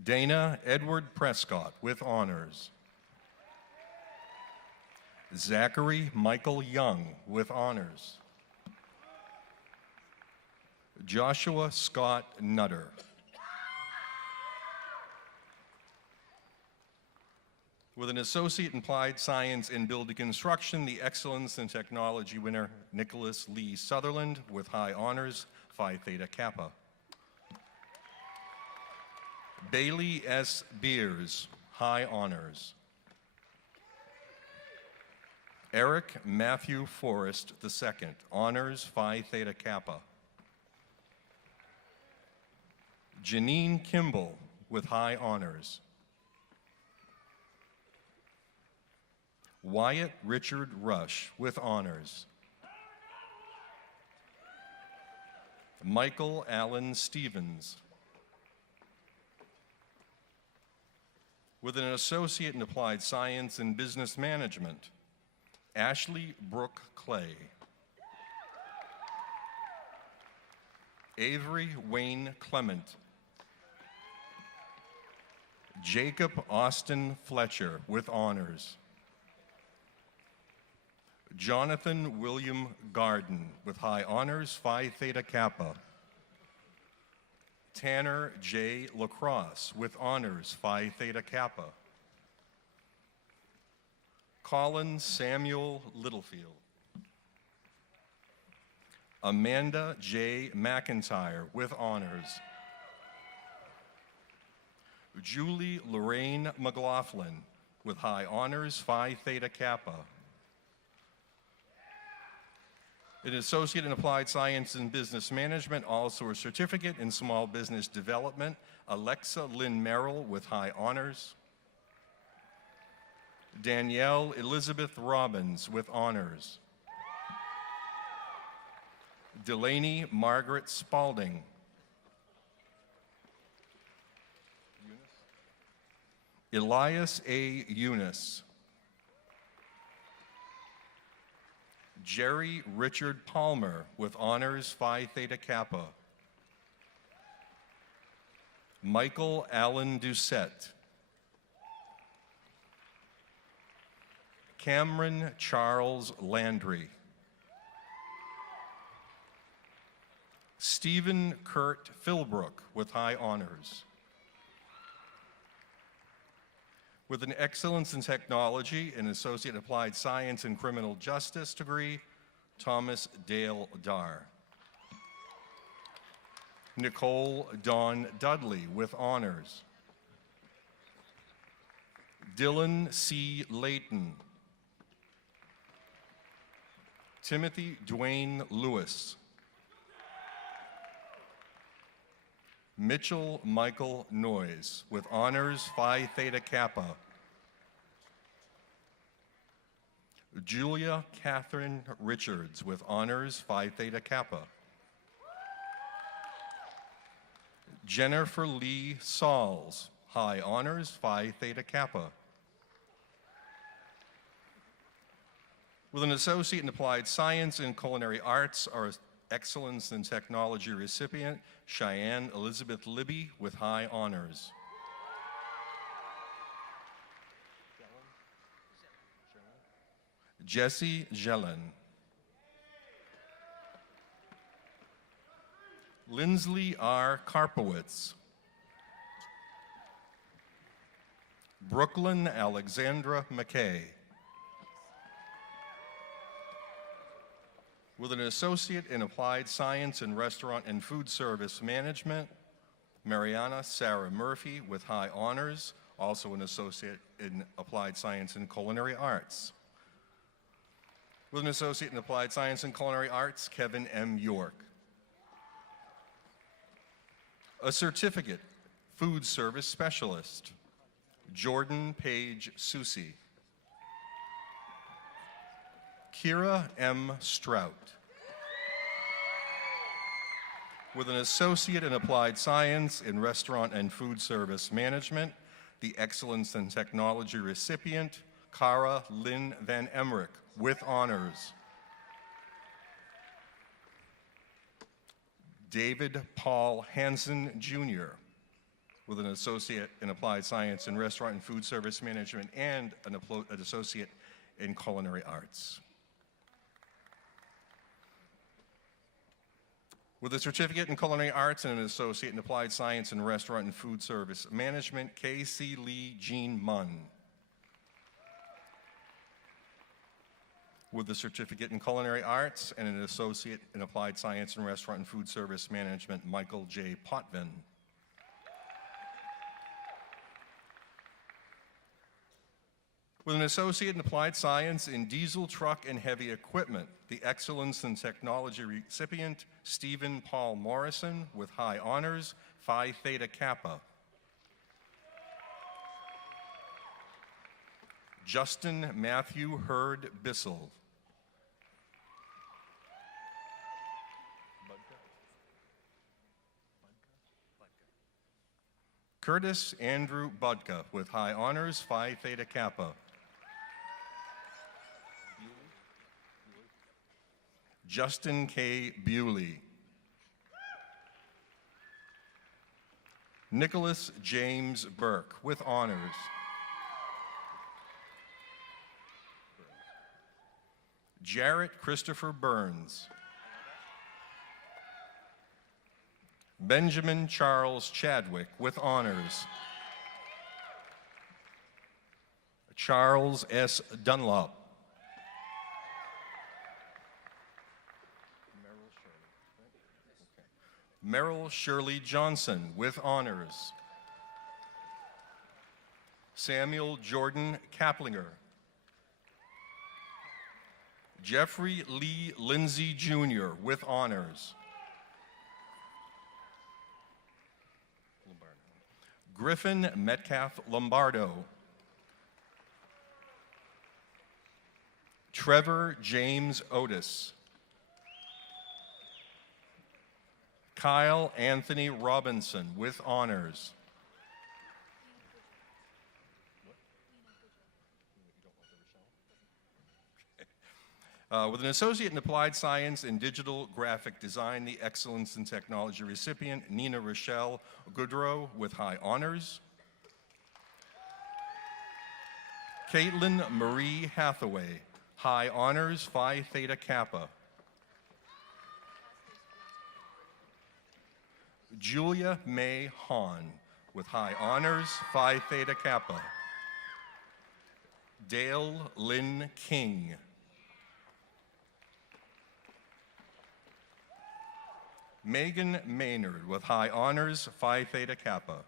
Dana Edward Prescott with honors. Zachary Michael Young with honors. Joshua Scott Nutter. With an Associate in Applied Science in Building Construction, the Excellence in Technology winner, Nicholas Lee Sutherland with high honors, Phi Theta Kappa. Bailey S. Beers, high honors. Eric Matthew Forrest II, honors Phi Theta Kappa. Janine Kimball with high honors. Wyatt Richard Rush with honors. Michael Allen Stevens. With an Associate in Applied Science and Business Management, Ashley Brooke Clay. Avery Wayne Clement. Jacob Austin Fletcher with honors. Jonathan William Garden with high honors, Phi Theta Kappa. Tanner J. Lacrosse with honors, Phi Theta Kappa. Colin Samuel Littlefield. Amanda J. McIntyre with honors. Julie Lorraine McLaughlin with high honors, Phi Theta Kappa. An Associate in Applied Science and Business Management, also a Certificate in Small Business Development, Alexa Lynn Merrill with high honors. Danielle Elizabeth Robbins with honors. Delaney Margaret Spalding. Elias A. Eunice. Jerry Richard Palmer with honors, Phi Theta Kappa. Michael Allen Doucette. Cameron Charles Landry. Stephen Kurt Philbrook with high honors. With an Excellence in Technology and Associate in Applied Science and Criminal Justice degree, Thomas Dale Darr. Nicole Dawn Dudley with honors. Dylan C. Layton. Timothy Dwayne Lewis. Mitchell Michael Noyes with honors, Phi Theta Kappa. Julia Catherine Richards with honors Phi Theta Kappa. Jennifer Lee Sauls, high honors Phi Theta Kappa. With an associate in applied science and culinary arts, our excellence in technology recipient, Cheyenne Elizabeth Libby with high honors. Jesse Jelen. Lindsley R. Karpowitz. Brooklyn Alexandra McKay. With an associate in applied science in restaurant and food service management, Mariana Sarah Murphy with high honors, also an associate in applied science and culinary arts. With an associate in applied science and culinary arts, Kevin M. York. A certificate, food service specialist, Jordan Page Susi. Kira M. Strout. With an associate in applied science in restaurant and food service management, the Excellence in Technology recipient, Cara Lynn Van Emmerich, with honors. David Paul Hansen, Jr., with an associate in applied science in restaurant and food service management and an associate in culinary arts. With a certificate in culinary arts and an associate in applied science in restaurant and food service management, Casey Lee Jean Munn. With a certificate in culinary arts and an associate in applied science in restaurant and food service management, Michael J. Potvin. With an associate in applied science in diesel truck and heavy equipment, the Excellence in Technology recipient, Stephen Paul Morrison, with high honors, Phi Theta Kappa. Justin Matthew Hurd Bissell. Curtis Andrew Budka, with high honors, Phi Theta Kappa. Justin K. Bewley. Nicholas James Burke, with honors. Jarrett Christopher Burns. Benjamin Charles Chadwick, with honors. Charles S. Dunlop. Merrill Shirley Johnson, with honors. Samuel Jordan Kaplinger. Jeffrey Lee Lindsay, Jr., with honors. Griffin Metcalf Lombardo. Trevor James Otis. Kyle Anthony Robinson, with honors. With an associate in applied science in digital graphic design, the Excellence in Technology recipient, Nina Rochelle Goodrow, with high honors. Caitlin Marie Hathaway, high honors, Phi Theta Kappa. Julia May Hahn, with high honors, Phi Theta Kappa. Dale Lynn King. Megan Maynard, with high honors, Phi Theta Kappa.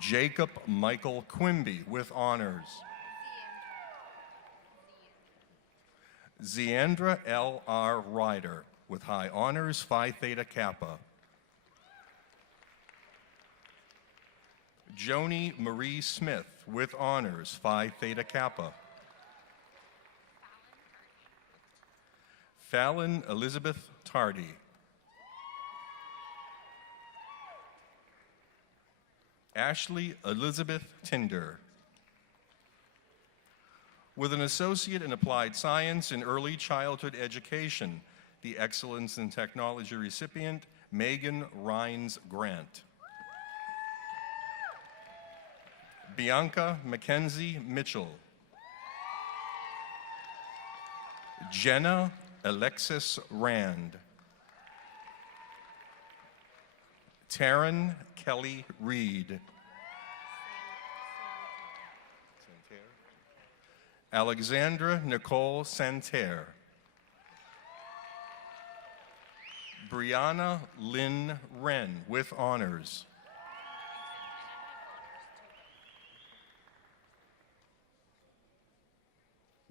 Jacob Michael Quimby, with honors. Zeandra L.R. Ryder, with high honors, Phi Theta Kappa. Joni Marie Smith, with honors, Phi Theta Kappa. Fallon Elizabeth Tardy. Ashley Elizabeth Tinder. With an associate in applied science and early childhood education, the Excellence in Technology recipient, Megan Rhines Grant. Bianca Mackenzie Mitchell. Jenna Alexis Rand. Taryn Kelly Reed. Alexandra Nicole Santerre. Brianna Lynn Wren with honors.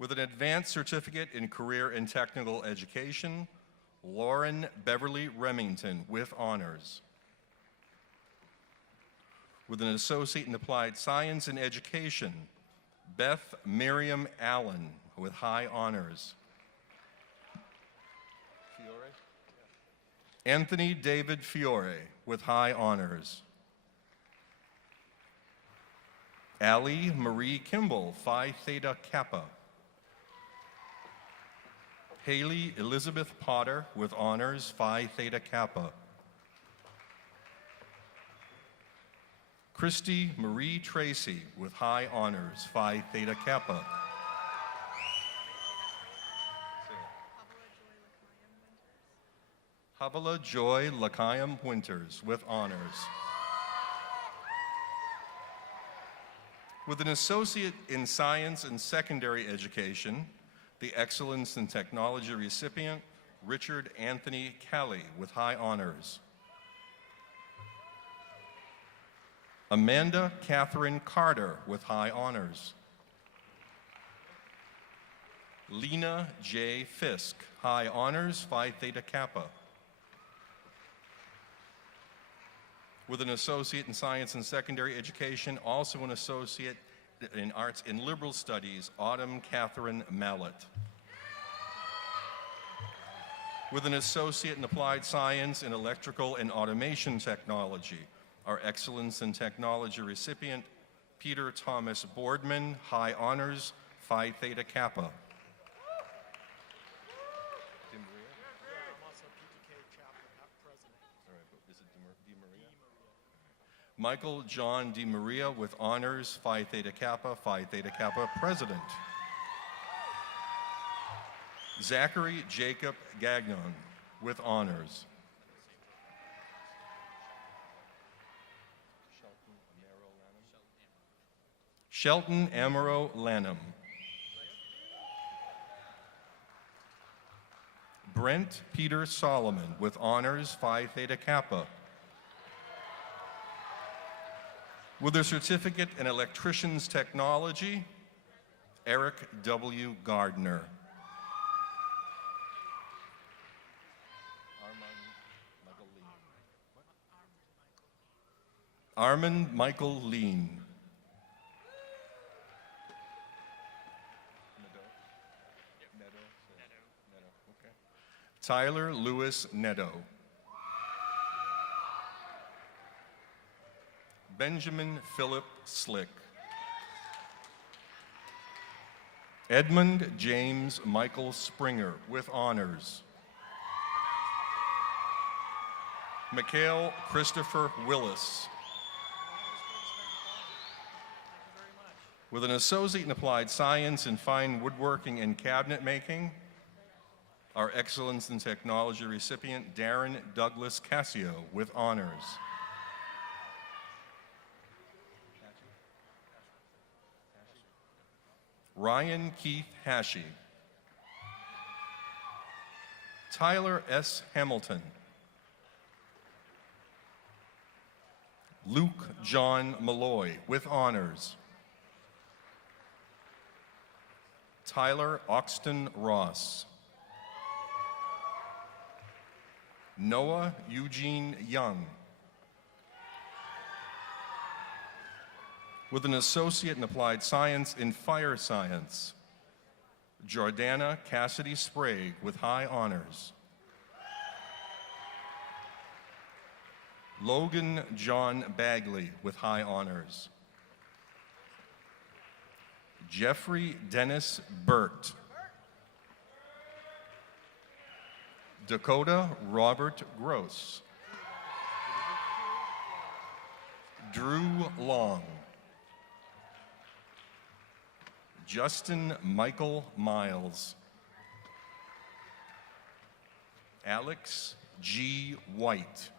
With an advanced certificate in career and technical education, Lauren Beverly Remington with honors. With an associate in applied science and education, Beth Miriam Allen with high honors. Anthony David Fiore with high honors. Allie Marie Kimball, Phi Theta Kappa. Haley Elizabeth Potter with honors, Phi Theta Kappa. Christy Marie Tracy with high honors, Phi Theta Kappa. Havala Joy Lakayam Winters with honors. With an associate in science and secondary education, the Excellence in Technology recipient, Richard Anthony Kelly with high honors. Amanda Catherine Carter with high honors. Lena J. Fisk, high honors, Phi Theta Kappa. With an associate in science and secondary education, also an associate in arts and liberal studies, Autumn Catherine Mallett. With an associate in applied science in electrical and automation technology, our Excellence in Technology recipient, Peter Thomas Boardman, high honors, Phi Theta Kappa. Michael John DiMaria with honors, Phi Theta Kappa President. Zachary Jacob Gagnon with honors. Shelton Amaro Lanham. Brent Peter Solomon with honors, Phi Theta Kappa. With a certificate in electrician's technology, Eric W. Gardner. Armand Michael Lean. Tyler Lewis Neto. Benjamin Philip Slick. Edmund James Michael Springer with honors. Mikhail Christopher Willis. With an associate in applied science in fine woodworking and cabinet making, our Excellence in Technology recipient, Darren Douglas Cassio with honors. Ryan Keith Hashi. Tyler S. Hamilton. Luke John Malloy with honors. Tyler Oxton Ross. Noah Eugene Young. With an associate in applied science in fire science, Jordana Cassidy Sprague with high honors. Logan John Bagley with high honors. Jeffrey Dennis Burt. Dakota Robert Gross. Drew Long. Justin Michael Miles. Alex G. White.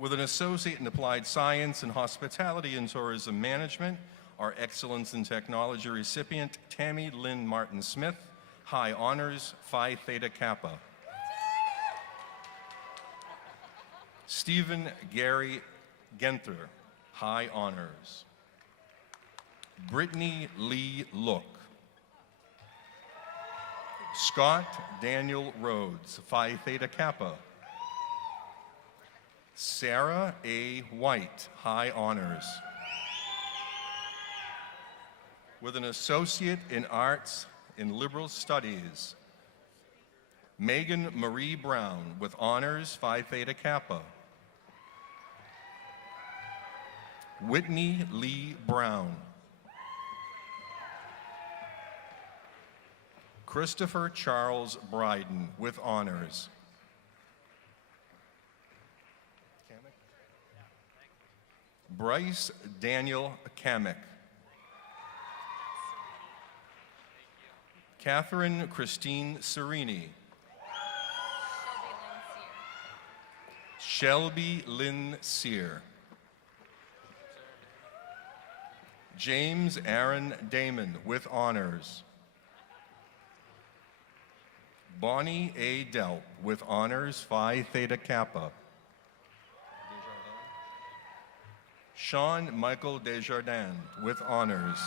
With an associate in applied science and hospitality and tourism management, our Excellence in Technology recipient, Tammy Lynn Martin Smith, high honors, Phi Theta Kappa. Stephen Gary Genther, high honors. Brittany Lee Look. Scott Daniel Rhodes, Phi Theta Kappa. Sarah A. White, high honors. With an associate in arts and liberal studies, Megan Marie Brown with honors, Phi Theta Kappa. Whitney Lee Brown. Christopher Charles Bryden with honors. Bryce Daniel Kamek. Catherine Christine Serini. Shelby Lynn Sear. James Aaron Damon with honors. Bonnie A. Delp with honors, Phi Theta Kappa. Sean Michael Desjardins with honors.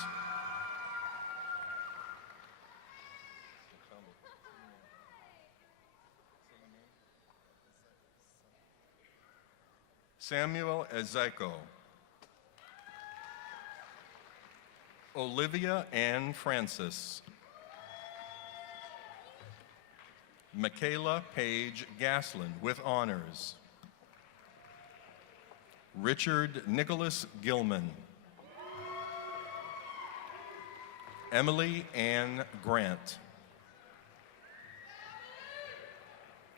Samuel Ezeiko. Olivia Ann Francis. Michaela Page Gaslin with honors. Richard Nicholas Gilman. Emily Ann Grant.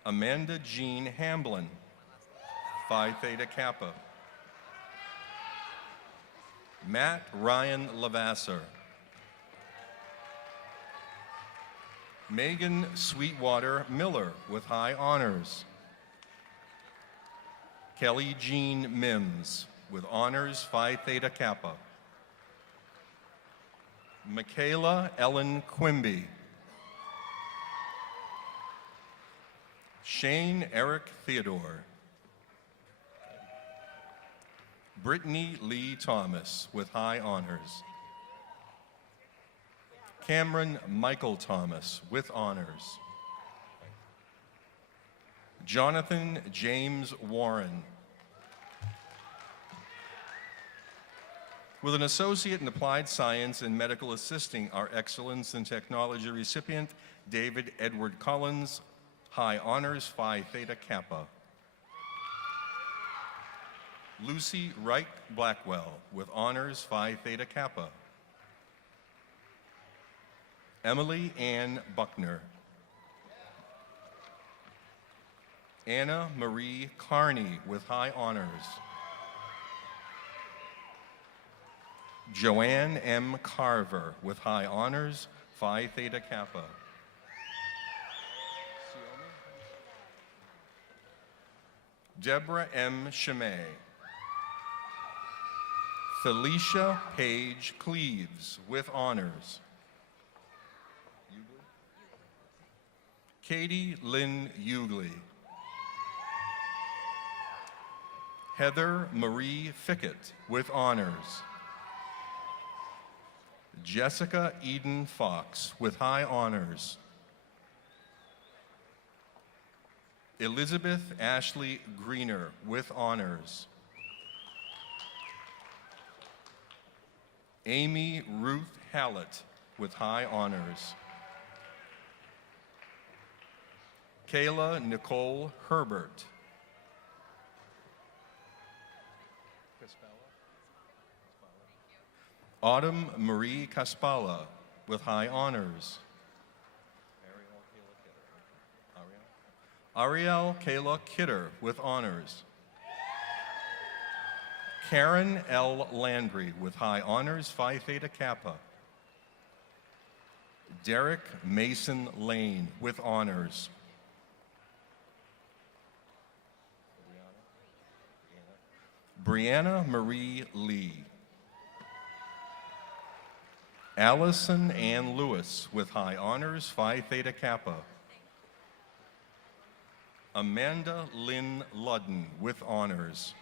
Amanda Jean Hamblin, Phi Theta Kappa. Matt Ryan Lavasser. Megan Sweetwater Miller with high honors. Kelly Jean Mims with honors, Phi Theta Kappa. Michaela Ellen Quimby. Shane Eric Theodore. Brittany Lee Thomas with high honors. Cameron Michael Thomas with honors. Jonathan James Warren. With an associate in applied science and medical assisting our Excellence in Technology recipient, David Edward Collins, high honors, Phi Theta Kappa. Lucy Wright Blackwell with honors, Phi Theta Kappa. Emily Ann Buckner. Anna Marie Carney with high honors. Joanne M. Carver with high honors, Phi Theta Kappa. Deborah M. Chimay. Felicia Page Cleaves with honors. Katie Lynn Ugley. Heather Marie Fickett with honors. Jessica Eden Fox with high honors. Elizabeth Ashley Greener with honors. Amy Ruth Hallett with high honors. Kayla Nicole Herbert. Autumn Marie Caspala with high honors. Ariel Kayla Kidder with honors. Karen L. Landry with high honors, Phi Theta Kappa. Derek Mason Lane with honors. Brianna Marie Lee. Allison Ann Lewis with high honors, Phi Theta Kappa. Amanda Lynn Ludden with honors.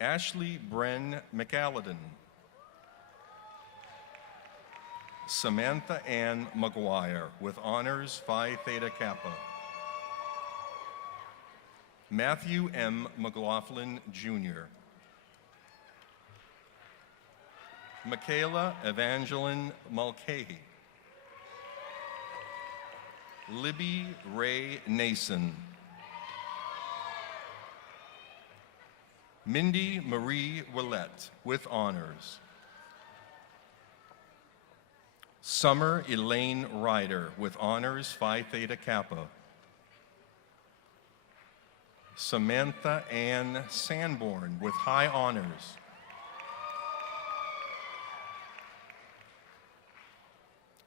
Ashley Bren McAlladin. Samantha Ann McGuire with honors, Phi Theta Kappa. Matthew M. McLaughlin, Jr. Michaela Evangeline Mulcahy. Libby Ray Nason. Mindy Marie Willette with honors. Summer Elaine Ryder with honors, Phi Theta Kappa. Samantha Ann Sanborn with high honors.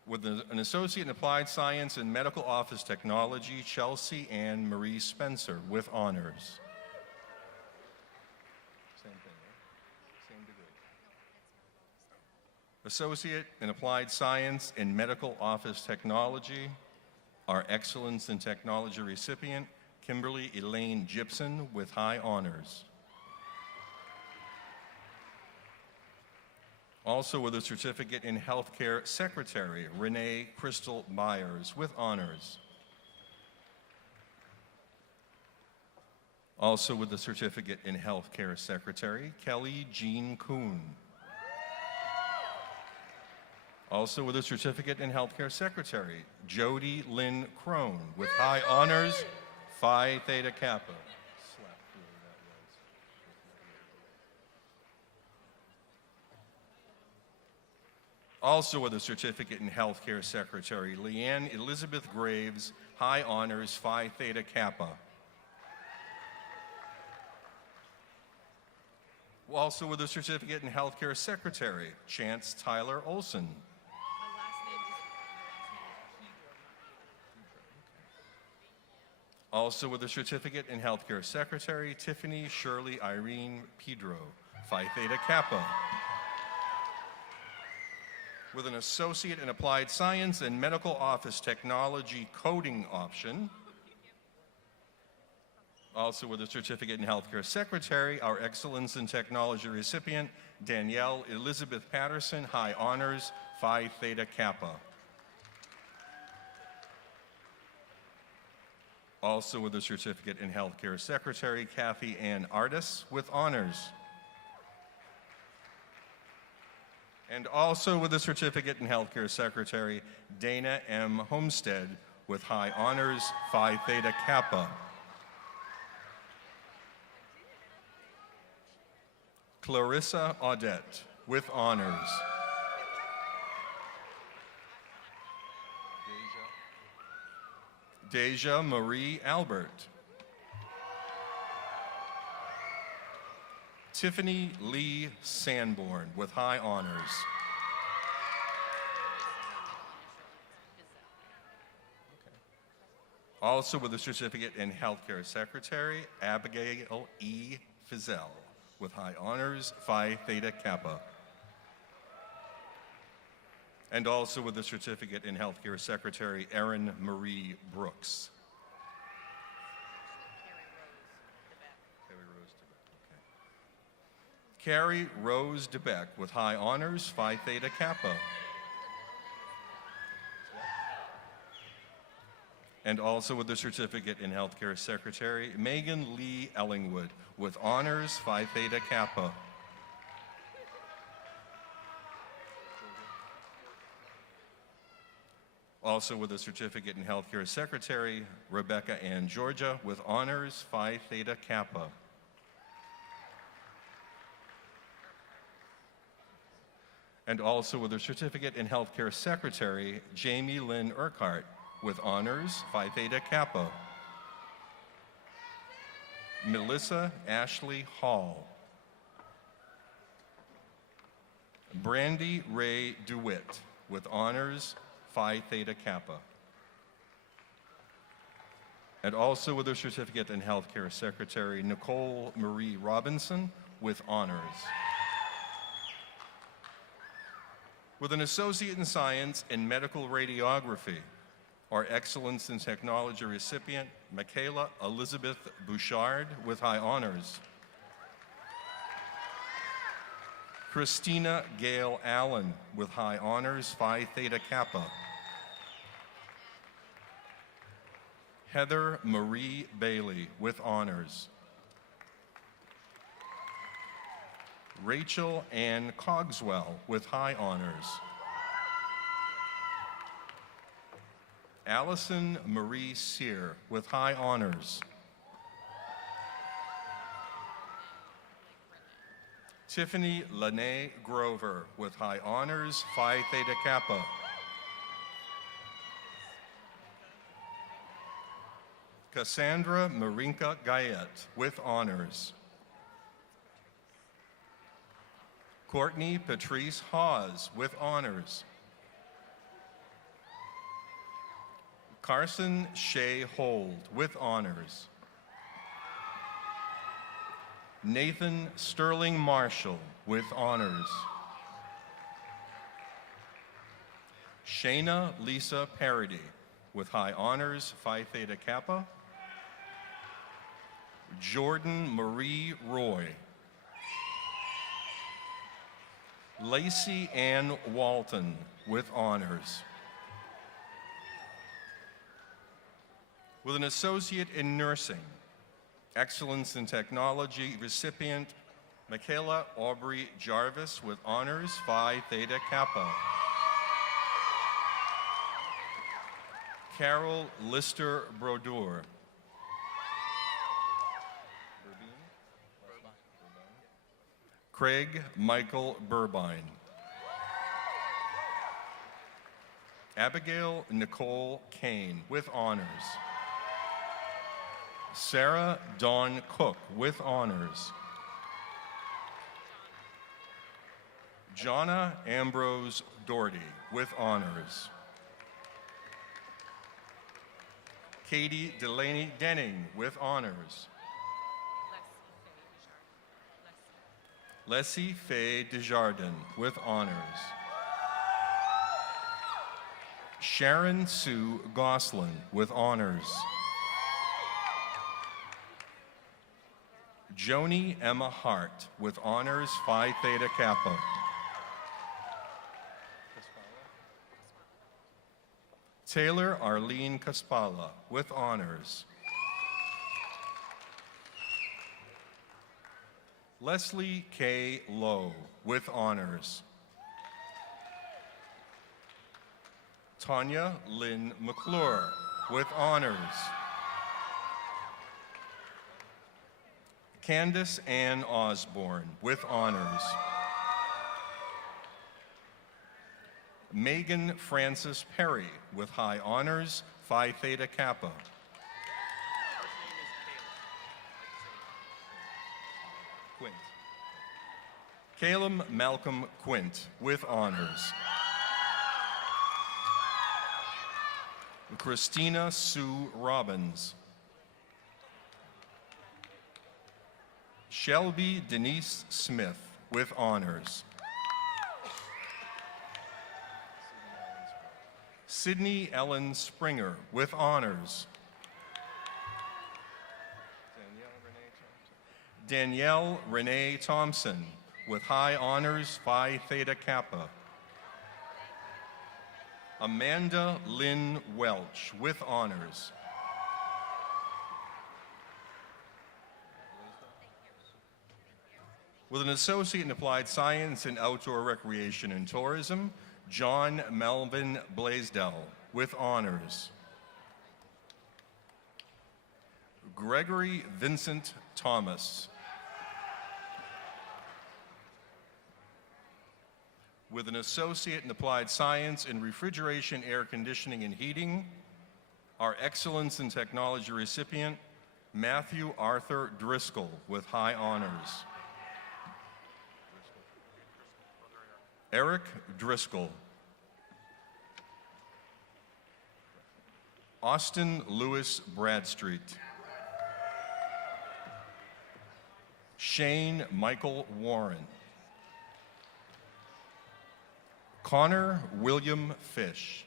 With an Associate in Applied Science and Medical Office Technology, Chelsea Ann Marie Spencer with honors. Same thing, right? Same degree. Associate in Applied Science and Medical Office Technology, our Excellence in Technology recipient, Kimberly Elaine Gibson with high honors. Also with a certificate in healthcare secretary, Renee Crystal Myers with honors. Also with a certificate in healthcare secretary, Kelly Jean Kuhn. Also with a certificate in healthcare secretary, Jody Lynn Crone with high honors, Phi Theta Kappa. Also with a certificate in healthcare secretary, Leanne Elizabeth Graves, high honors, Phi Theta Kappa. Also with a certificate in healthcare secretary, Chance Tyler Olson. Also with a certificate in healthcare secretary, Tiffany Shirley Irene Pedro, Phi Theta Kappa. With an Associate in Applied Science and Medical Office Technology coding option. Also with a certificate in healthcare secretary, our Excellence in Technology recipient, Danielle Elizabeth Patterson, high honors, Phi Theta Kappa. Also with a certificate in healthcare secretary, Kathy Ann Artis with honors. And also with a certificate in healthcare secretary, Dana M. Homestead with high honors, Phi Theta Kappa. Clarissa Audette with honors. Deja Marie Albert. Tiffany Lee Sanborn with high honors. Also with a certificate in healthcare secretary, Abigail E. Fizel with high honors, Phi Theta Kappa. And also with a certificate in healthcare secretary, Erin Marie Brooks. Carrie Rose DeBeck with high honors, Phi Theta Kappa. And also with the certificate in healthcare secretary, Megan Lee Ellingwood, with honors, Phi Theta Kappa. Also with a certificate in healthcare secretary, Rebecca Ann Georgia, with honors, Phi Theta Kappa. And also with a certificate in healthcare secretary, Jamie Lynn Urquhart, with honors, Phi Theta Kappa. Melissa Ashley Hall. Brandy Ray DeWitt, with honors, Phi Theta Kappa. And also with a certificate in healthcare secretary, Nicole Marie Robinson, with honors. With an associate in science in medical radiography, our Excellence in Technology recipient, Michaela Elizabeth Bouchard, with high honors. Christina Gail Allen, with high honors, Phi Theta Kappa. Heather Marie Bailey, with honors. Rachel Ann Cogswell, with high honors. Allison Marie Sear, with high honors. Tiffany Lene Grover, with high honors, Phi Theta Kappa. Cassandra Marinka Gayet, with honors. Courtney Patrice Hawes, with honors. Carson Shea Hold, with honors. Nathan Sterling Marshall, with honors. Shayna Lisa Parody, with high honors, Phi Theta Kappa. Jordan Marie Roy. Lacey Ann Walton, with honors. With an associate in nursing, Excellence in Technology recipient, Michaela Aubrey Jarvis, with honors, Phi Theta Kappa. Carol Lister Brodeur. Craig Michael Burbine. Abigail Nicole Kane, with honors. Sarah Dawn Cook, with honors. Jonna Ambrose Doherty, with honors. Katie Delaney Denning, with honors. Leslie Faye Desjardins, with honors. Sharon Sue Goslin, with honors. Joni Emma Hart, with honors, Phi Theta Kappa. Taylor Arlene Caspala, with honors. Leslie K. Lowe, with honors. Tanya Lynn McClure, with honors. Candace Ann Osborne, with honors. Megan Frances Perry, with high honors, Phi Theta Kappa. Quint. Caleb Malcolm Quint, with honors. Christina Sue Robbins. Shelby Denise Smith, with honors. Sydney Ellen Springer, with honors. Danielle Renee Thompson, with high honors, Phi Theta Kappa. Amanda Lynn Welch with honors. With an Associate in Applied Science in Outdoor Recreation and Tourism, John Melvin Blaisdell with honors. Gregory Vincent Thomas. With an Associate in Applied Science in Refrigeration, Air Conditioning, and Heating, our Excellence in Technology recipient, Matthew Arthur Driscoll with high honors. Eric Driscoll. Austin Lewis Bradstreet. Shane Michael Warren. Connor William Fish.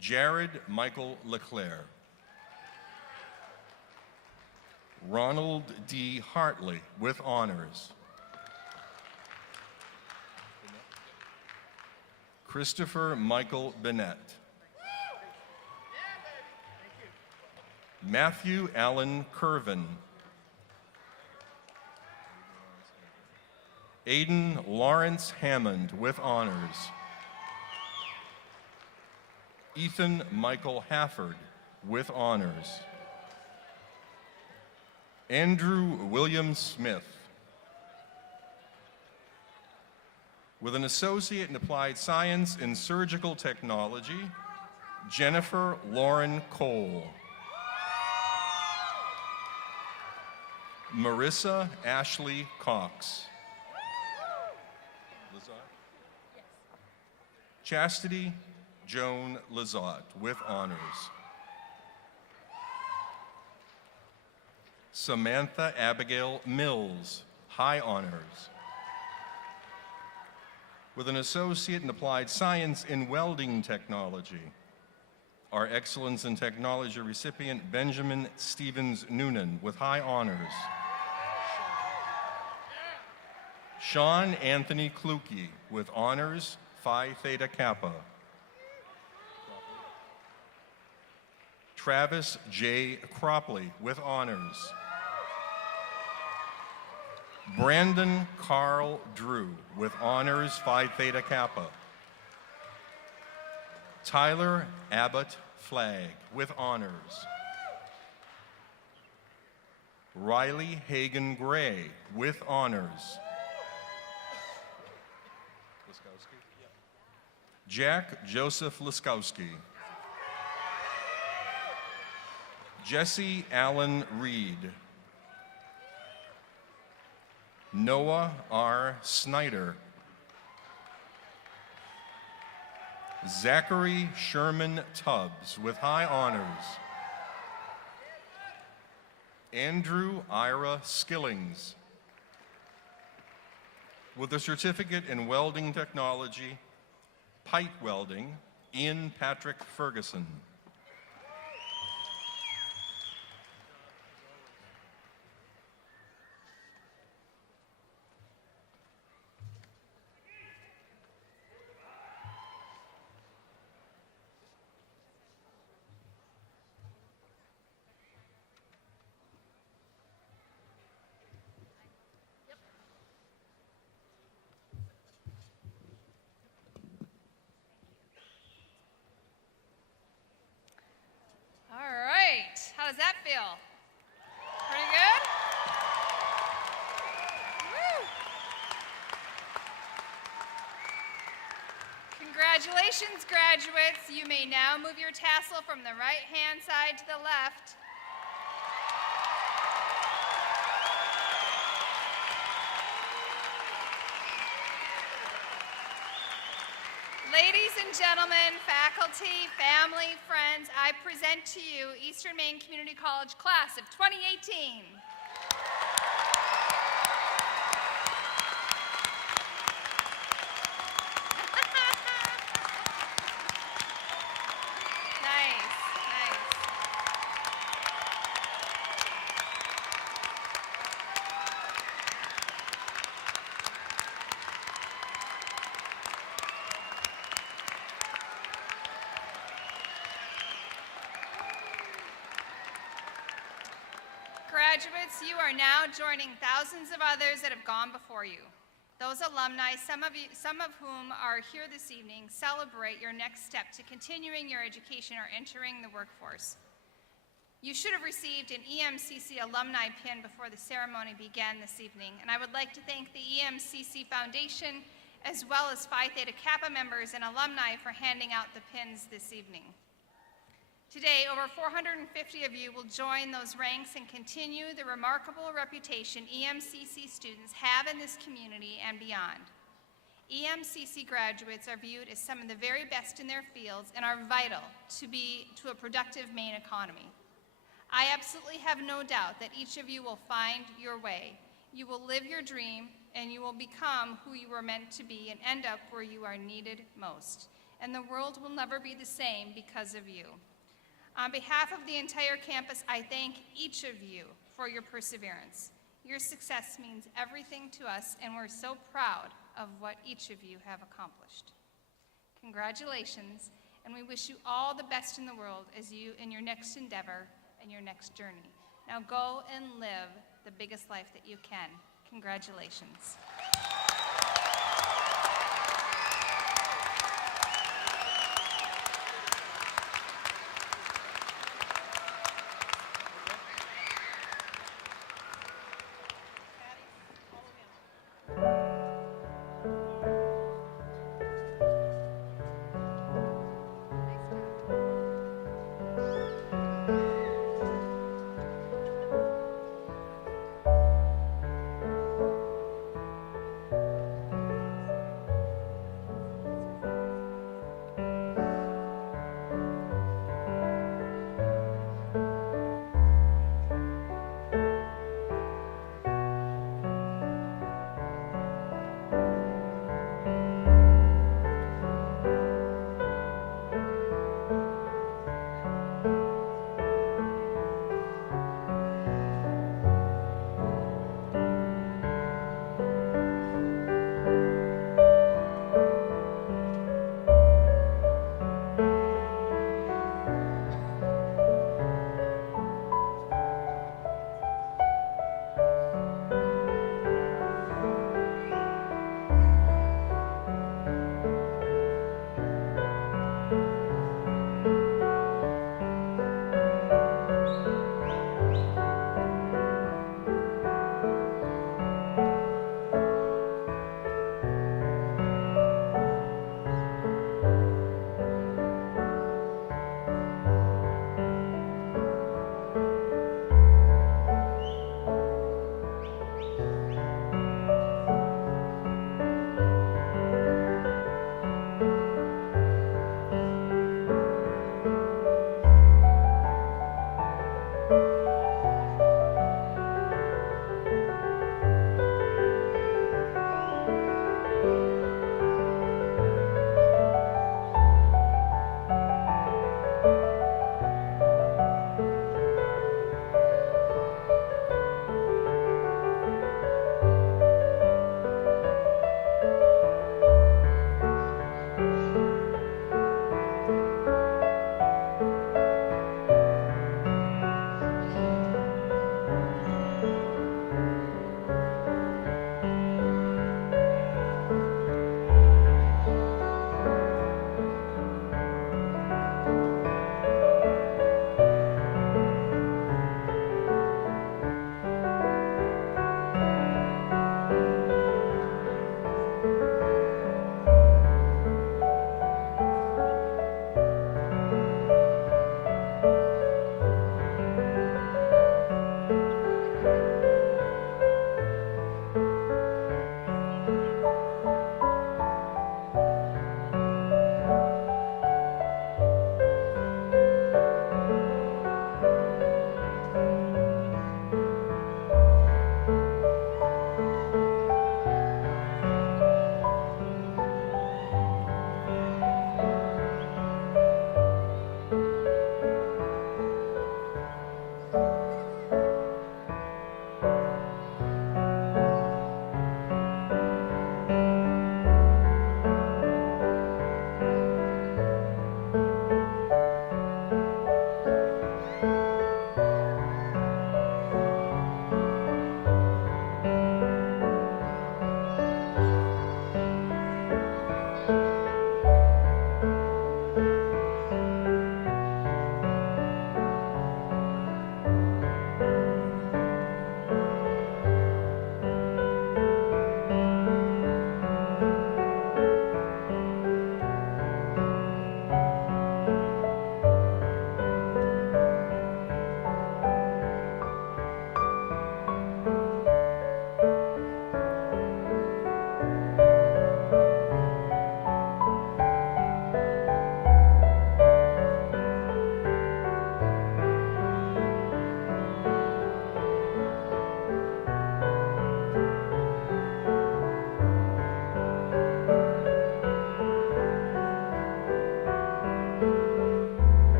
Jared Michael Leclerc. Ronald D. Hartley with honors. Christopher Michael Bennett. Matthew Allen Curvin. Aidan Lawrence Hammond with honors. Ethan Michael Hafford with honors. Andrew William Smith. With an Associate in Applied Science in Surgical Technology, Jennifer Lauren Cole. Marissa Ashley Cox. Chastity Joan Lizotte with honors. Samantha Abigail Mills, high honors. With an Associate in Applied Science in Welding Technology, our Excellence in Technology recipient, Benjamin Stevens Noonan with high honors. Sean Anthony Kluge with honors, Phi Theta Kappa. Travis J. Cropley with honors. Brandon Carl Drew with honors, Phi Theta Kappa. Tyler Abbott Flagg with honors. Riley Hagan Gray with honors. Jack Joseph Liskowski. Jesse Allen Reed. Noah R. Snyder. Zachary Sherman Tubbs with high honors. Andrew Ira Skillings. With a certificate in welding technology, pipe welding, Ian Patrick Ferguson. How does that feel? Pretty good? Woo! Congratulations, graduates. You may now move your tassel from the right-hand side to the left. Ladies and gentlemen, faculty, family, friends, I present to you Eastern Maine Community College Class of 2018. Nice, nice. graduates, you are now joining thousands of others that have gone before you. Those alumni, some of whom are here this evening, celebrate your next step to continuing your education or entering the workforce. You should have received an EMCC alumni pin before the ceremony began this evening, and I would like to thank the EMCC Foundation as well as Phi Theta Kappa members and alumni for handing out the pins this evening. Today, over 450 of you will join those ranks and continue the remarkable reputation EMCC students have in this community and beyond. EMCC graduates are viewed as some of the very best in their fields and are vital to a productive Maine economy. I absolutely have no doubt that each of you will find your way. You will live your dream, and you will become who you were meant to be and end up where you are needed most. And the world will never be the same because of you. On behalf of the entire campus, I thank each of you for your perseverance. Your success means everything to us, and we're so proud of what each of you have accomplished. Congratulations, and we wish you all the best in the world as you in your next endeavor and your next journey. Now go and live the biggest life that you can. Congratulations.